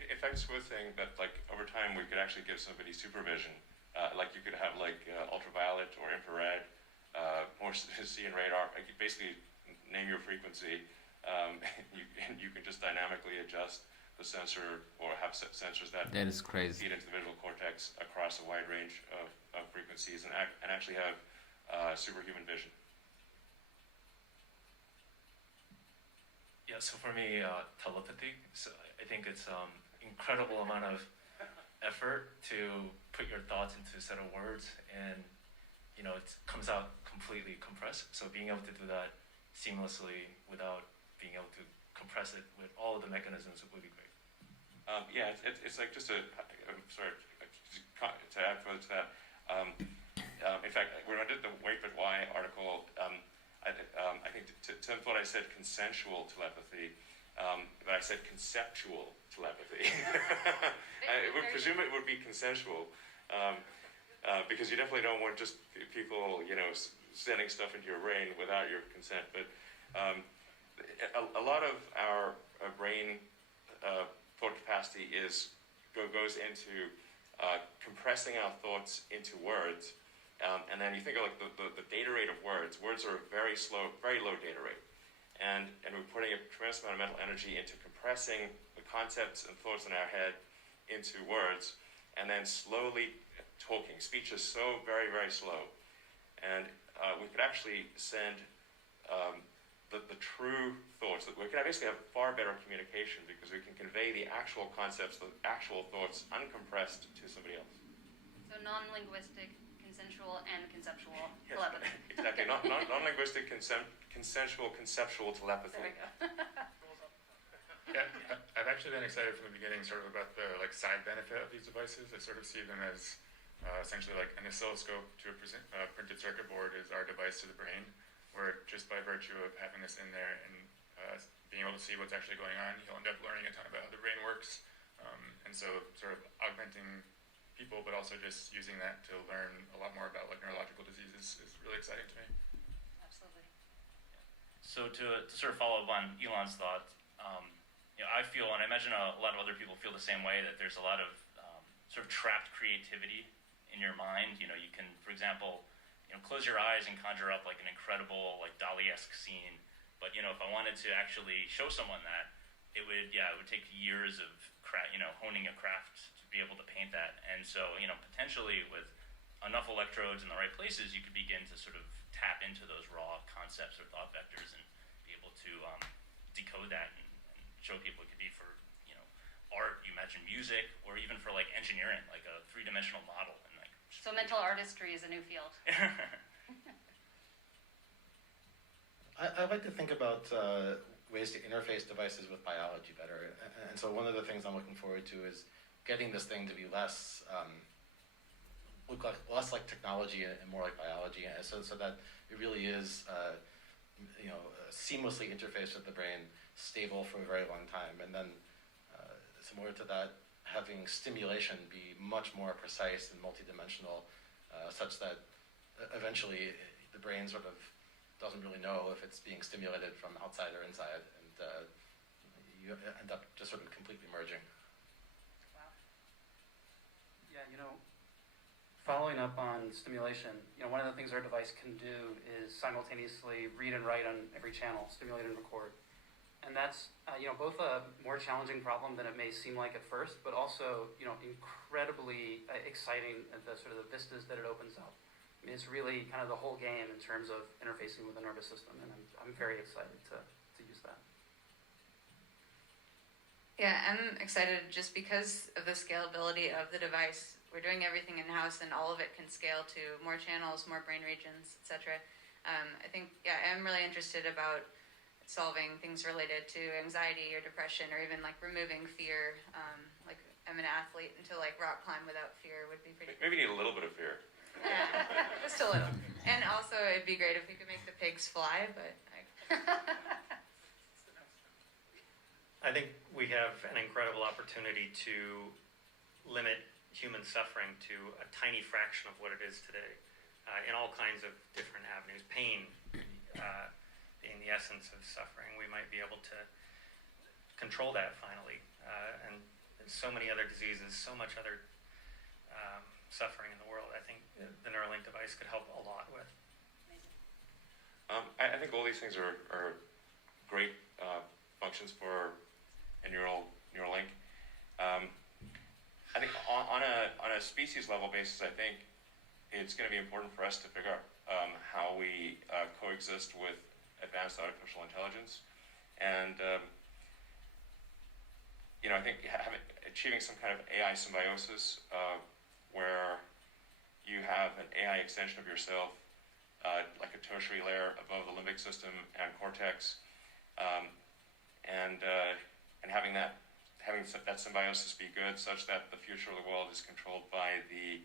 in fact, it's worth saying that like over time we could actually give somebody supervision. Like you could have like ultraviolet or infrared, or see and radar. Like you basically name your frequency, and you can just dynamically adjust the sensor or have sensors that is crazy. feed into the visual cortex across a wide range of frequencies and actually have superhuman vision. Yeah, so for me, telepathy. So I think it's incredible amount of effort to put your thoughts into a set of words, and you know it comes out completely compressed. So being able to do that seamlessly without being able to compress it with all of the mechanisms would be great. Yeah, it's like just I'm sorry to add further to that. In fact, when I did the Wait But Why article, I think Tim thought I said consensual telepathy, but I said conceptual telepathy. I would presume it would be consensual, because you definitely don't want just people, you know, sending stuff into your brain without your consent. But a lot of our brain thought capacity goes into compressing our thoughts into words, and then you think of like the data rate of words. Words are very slow, very low data rate, and we're putting a tremendous amount of mental energy into compressing the concepts and thoughts in our head into words, and then slowly talking. Speech is so very, very slow, and we could actually send the true thoughts. We can basically have far better communication because we can convey the actual concepts, the actual thoughts, uncompressed to somebody else. So non-linguistic, consensual, and conceptual Yes, telepathy. exactly. Non-linguistic, consensual, conceptual telepathy. There we go. Yeah, I've actually been excited from the beginning sort of about the like side benefit of these devices. I sort of see them as essentially like an oscilloscope to a printed circuit board is our device to the brain, where just by virtue of having this in there and being able to see what's actually going on, you'll end up learning a ton about how the brain works. And so sort of augmenting people, but also just using that to learn a lot more about like neurological diseases is really exciting to me. Absolutely. So to sort of follow up on Elon's thought, you know, I feel, and I imagine a lot of other people feel the same way, that there's a lot of sort of trapped creativity in your mind. You know, you can, for example, you know, close your eyes and conjure up like an incredible, like Dali-esque scene. But you know, if I wanted to actually show someone that, it would take years of honing a craft to be able to paint that. And so, you know, potentially with enough electrodes in the right places, you could begin to sort of tap into those raw concepts or thought vectors and be able to decode that and show people. It could be for, you know, art, you imagine music, or even for like engineering, like a three-dimensional model. And like. So mental artistry is a new field. I like to think about ways to interface devices with biology better. And so one of the things I'm looking forward to is getting this thing to be less like technology and more like biology, so that it really is seamlessly interfaced with the brain, stable for a very long time, and then similar to that, having stimulation be much more precise and multidimensional, such that eventually the brain sort of doesn't really know if it's being stimulated from outside or inside, and you end up just sort of completely merging. Wow. Yeah, you know, following up on stimulation, you know, one of the things our device can do is simultaneously read and write on every channel, stimulate and record. And that's, both a more challenging problem than it may seem like at first, but also, you know, incredibly exciting at the sort of the vistas that it opens up. I mean, it's really kind of the whole game in terms of interfacing with the nervous system, and I'm very excited to use that. Yeah, I'm excited just because of the scalability of the device. We're doing everything in-house, and all of it can scale to more channels, more brain regions, etc. I think, I'm really interested about solving things related to anxiety or depression, or even like removing fear. Like I'm an athlete, and to like rock climb without fear would be pretty. Maybe you need a little bit of fear. Yeah, just a little. And also, it'd be great if we could make the pigs fly, but. I think we have an incredible opportunity to limit human suffering to a tiny fraction of what it is today, in all kinds of different avenues. Pain being the essence of suffering, we might be able to control that finally. And so many other diseases, so much other suffering in the world. I think the Neuralink device could help a lot with. I think all these things are great functions for a Neuralink. I think on a species level basis, I think it's going to be important for us to figure out how we coexist with advanced artificial intelligence, and I think achieving some kind of AI symbiosis where you have an AI extension of yourself, like a tertiary layer above the limbic system and cortex, and having that symbiosis be good, such that the future of the world is controlled by the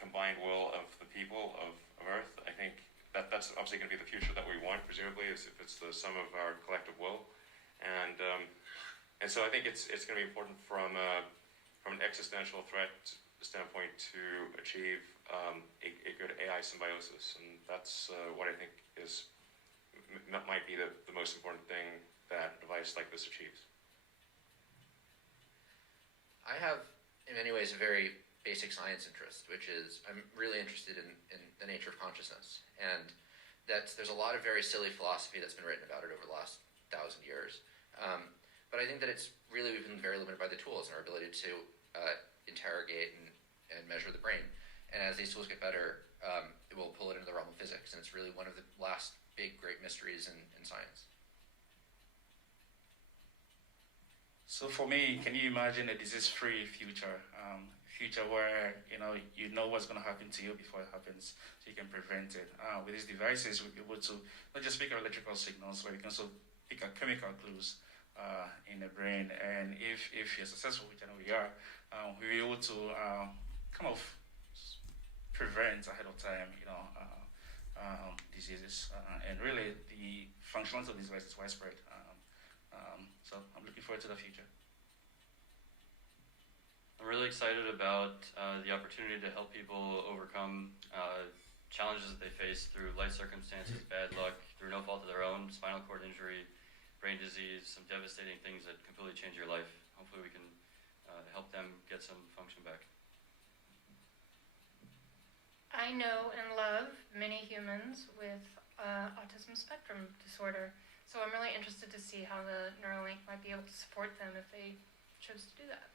combined will of the people of Earth. I think that's obviously going to be the future that we want, presumably, if it's the sum of our collective will, and so I think it's going to be important from an existential threat standpoint to achieve a good AI symbiosis, and that's what I think might be the most important thing that a device like this achieves. I have, in many ways, a very basic science interest, which is I'm really interested in the nature of consciousness, and there's a lot of very silly philosophy that's been written about it over the last 1,000 years. But I think that we've been very limited by the tools and our ability to interrogate and measure the brain. And as these tools get better, it will pull it into the realm of physics, and it's really one of the last big, great mysteries in science. So for me, can you imagine a disease-free future? Future where you know what's going to happen to you before it happens, so you can prevent it. With these devices, we'll be able to not just pick our electrical signals, but we can also pick our chemical clues in the brain. And if you're successful, which I know we are, we'll be able to kind of prevent ahead of time, diseases. And really, the functionality of this device is widespread. So I'm looking forward to the future. I'm really excited about the opportunity to help people overcome challenges that they face through life circumstances, bad luck, through no fault of their own, spinal cord injury, brain disease, some devastating things that completely change your life. Hopefully we can help them get some function back. I know and love many humans with autism spectrum disorder, so I'm really interested to see how the Neuralink might be able to support them if they chose to do that.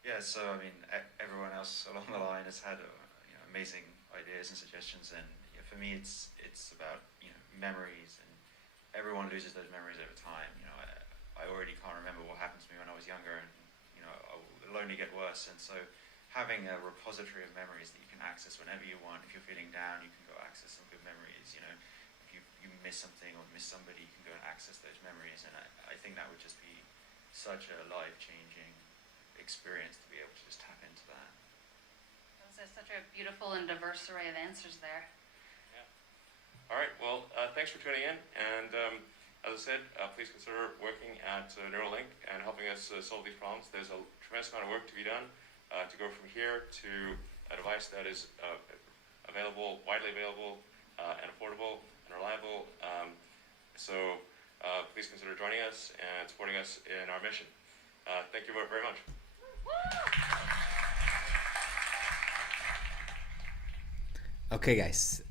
Yeah, so I mean, everyone else along the line has had amazing ideas and suggestions, and for me, it's about memories, and everyone loses those memories over time. I already can't remember what happened to me when I was younger, and it'll only get worse. And so, having a repository of memories that you can access whenever you want. If you're feeling down, you can go access some good memories. If you miss something or miss somebody, you can go and access those memories. And I think that would just be such a life-changing experience to be able to just tap into that. There's such a beautiful and diverse array of answers there. Yeah. All right. Well, thanks for tuning in. And as I said, please consider working at Neuralink and helping us solve these problems. There's a tremendous amount of work to be done to go from here to a device that is widely available, and affordable and reliable. So please consider joining us and supporting us in our mission. Thank you very much. Okay, guys.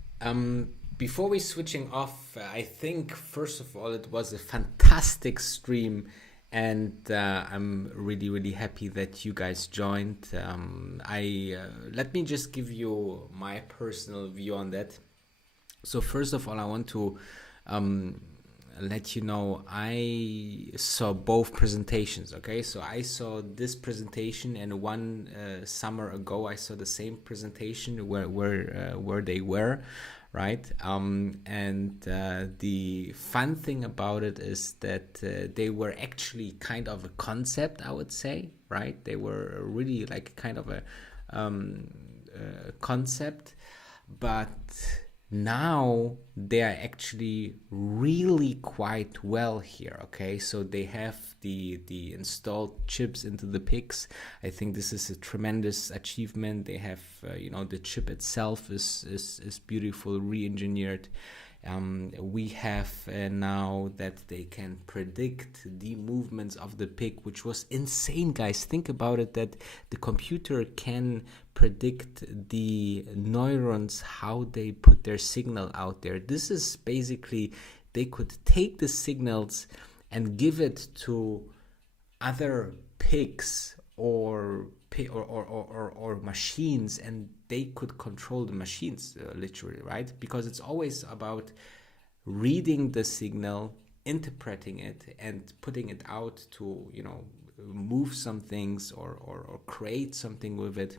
Before we switching off, I think first of all it was a fantastic stream, and I'm really, really happy that you guys joined. Let me just give you my personal view on that. So first of all, I want to let you know I saw both presentations. Okay, so I saw this presentation, and one summer ago I saw the same presentation where they were, right? And the fun thing about it is that they were actually kind of a concept, I would say, right? They were really like kind of a concept, but now they are actually really quite well here. Okay, so they have the installed chips into the pigs. I think this is a tremendous achievement. They have the chip itself is beautiful, re-engineered, We have now that they can predict the movements of the pig, which was insane, guys. Think about it, that the computer can predict the neurons, how they put their signal out there. This is basically, they could take the signals and give it to other pigs or machines, and they could control the machines, literally, right? Because it's always about reading the signal, interpreting it, and putting it out to, you know, move some things or create something with it.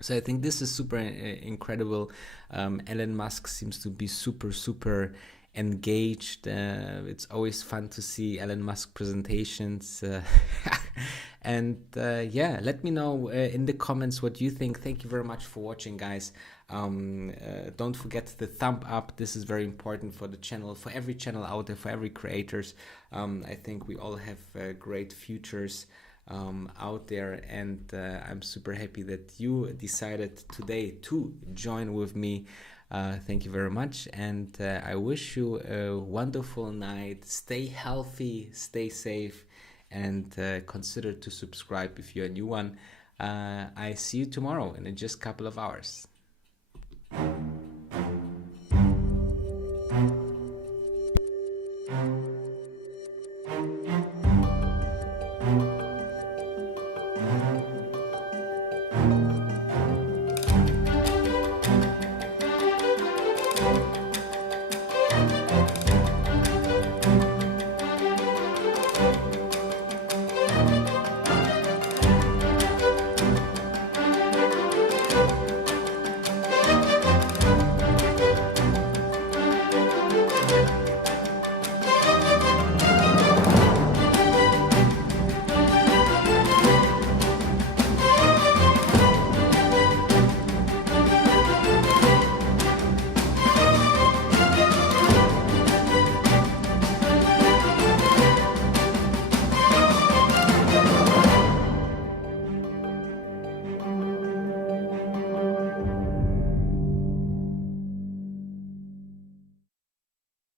So I think this is super incredible. Elon Musk seems to be super engaged. It's always fun to see Elon Musk presentations. And yeah, let me know in the comments what you think. Thank you very much for watching, guys. Don't forget the thumb up. This is very important for the channel, for every channel out there, for every creators. I think we all have great futures out there, and I'm super happy that you decided today to join with me. Thank you very much, and I wish you a wonderful night. Stay healthy, stay safe, and consider to subscribe if you're a new one. I see you tomorrow in just a couple of hours.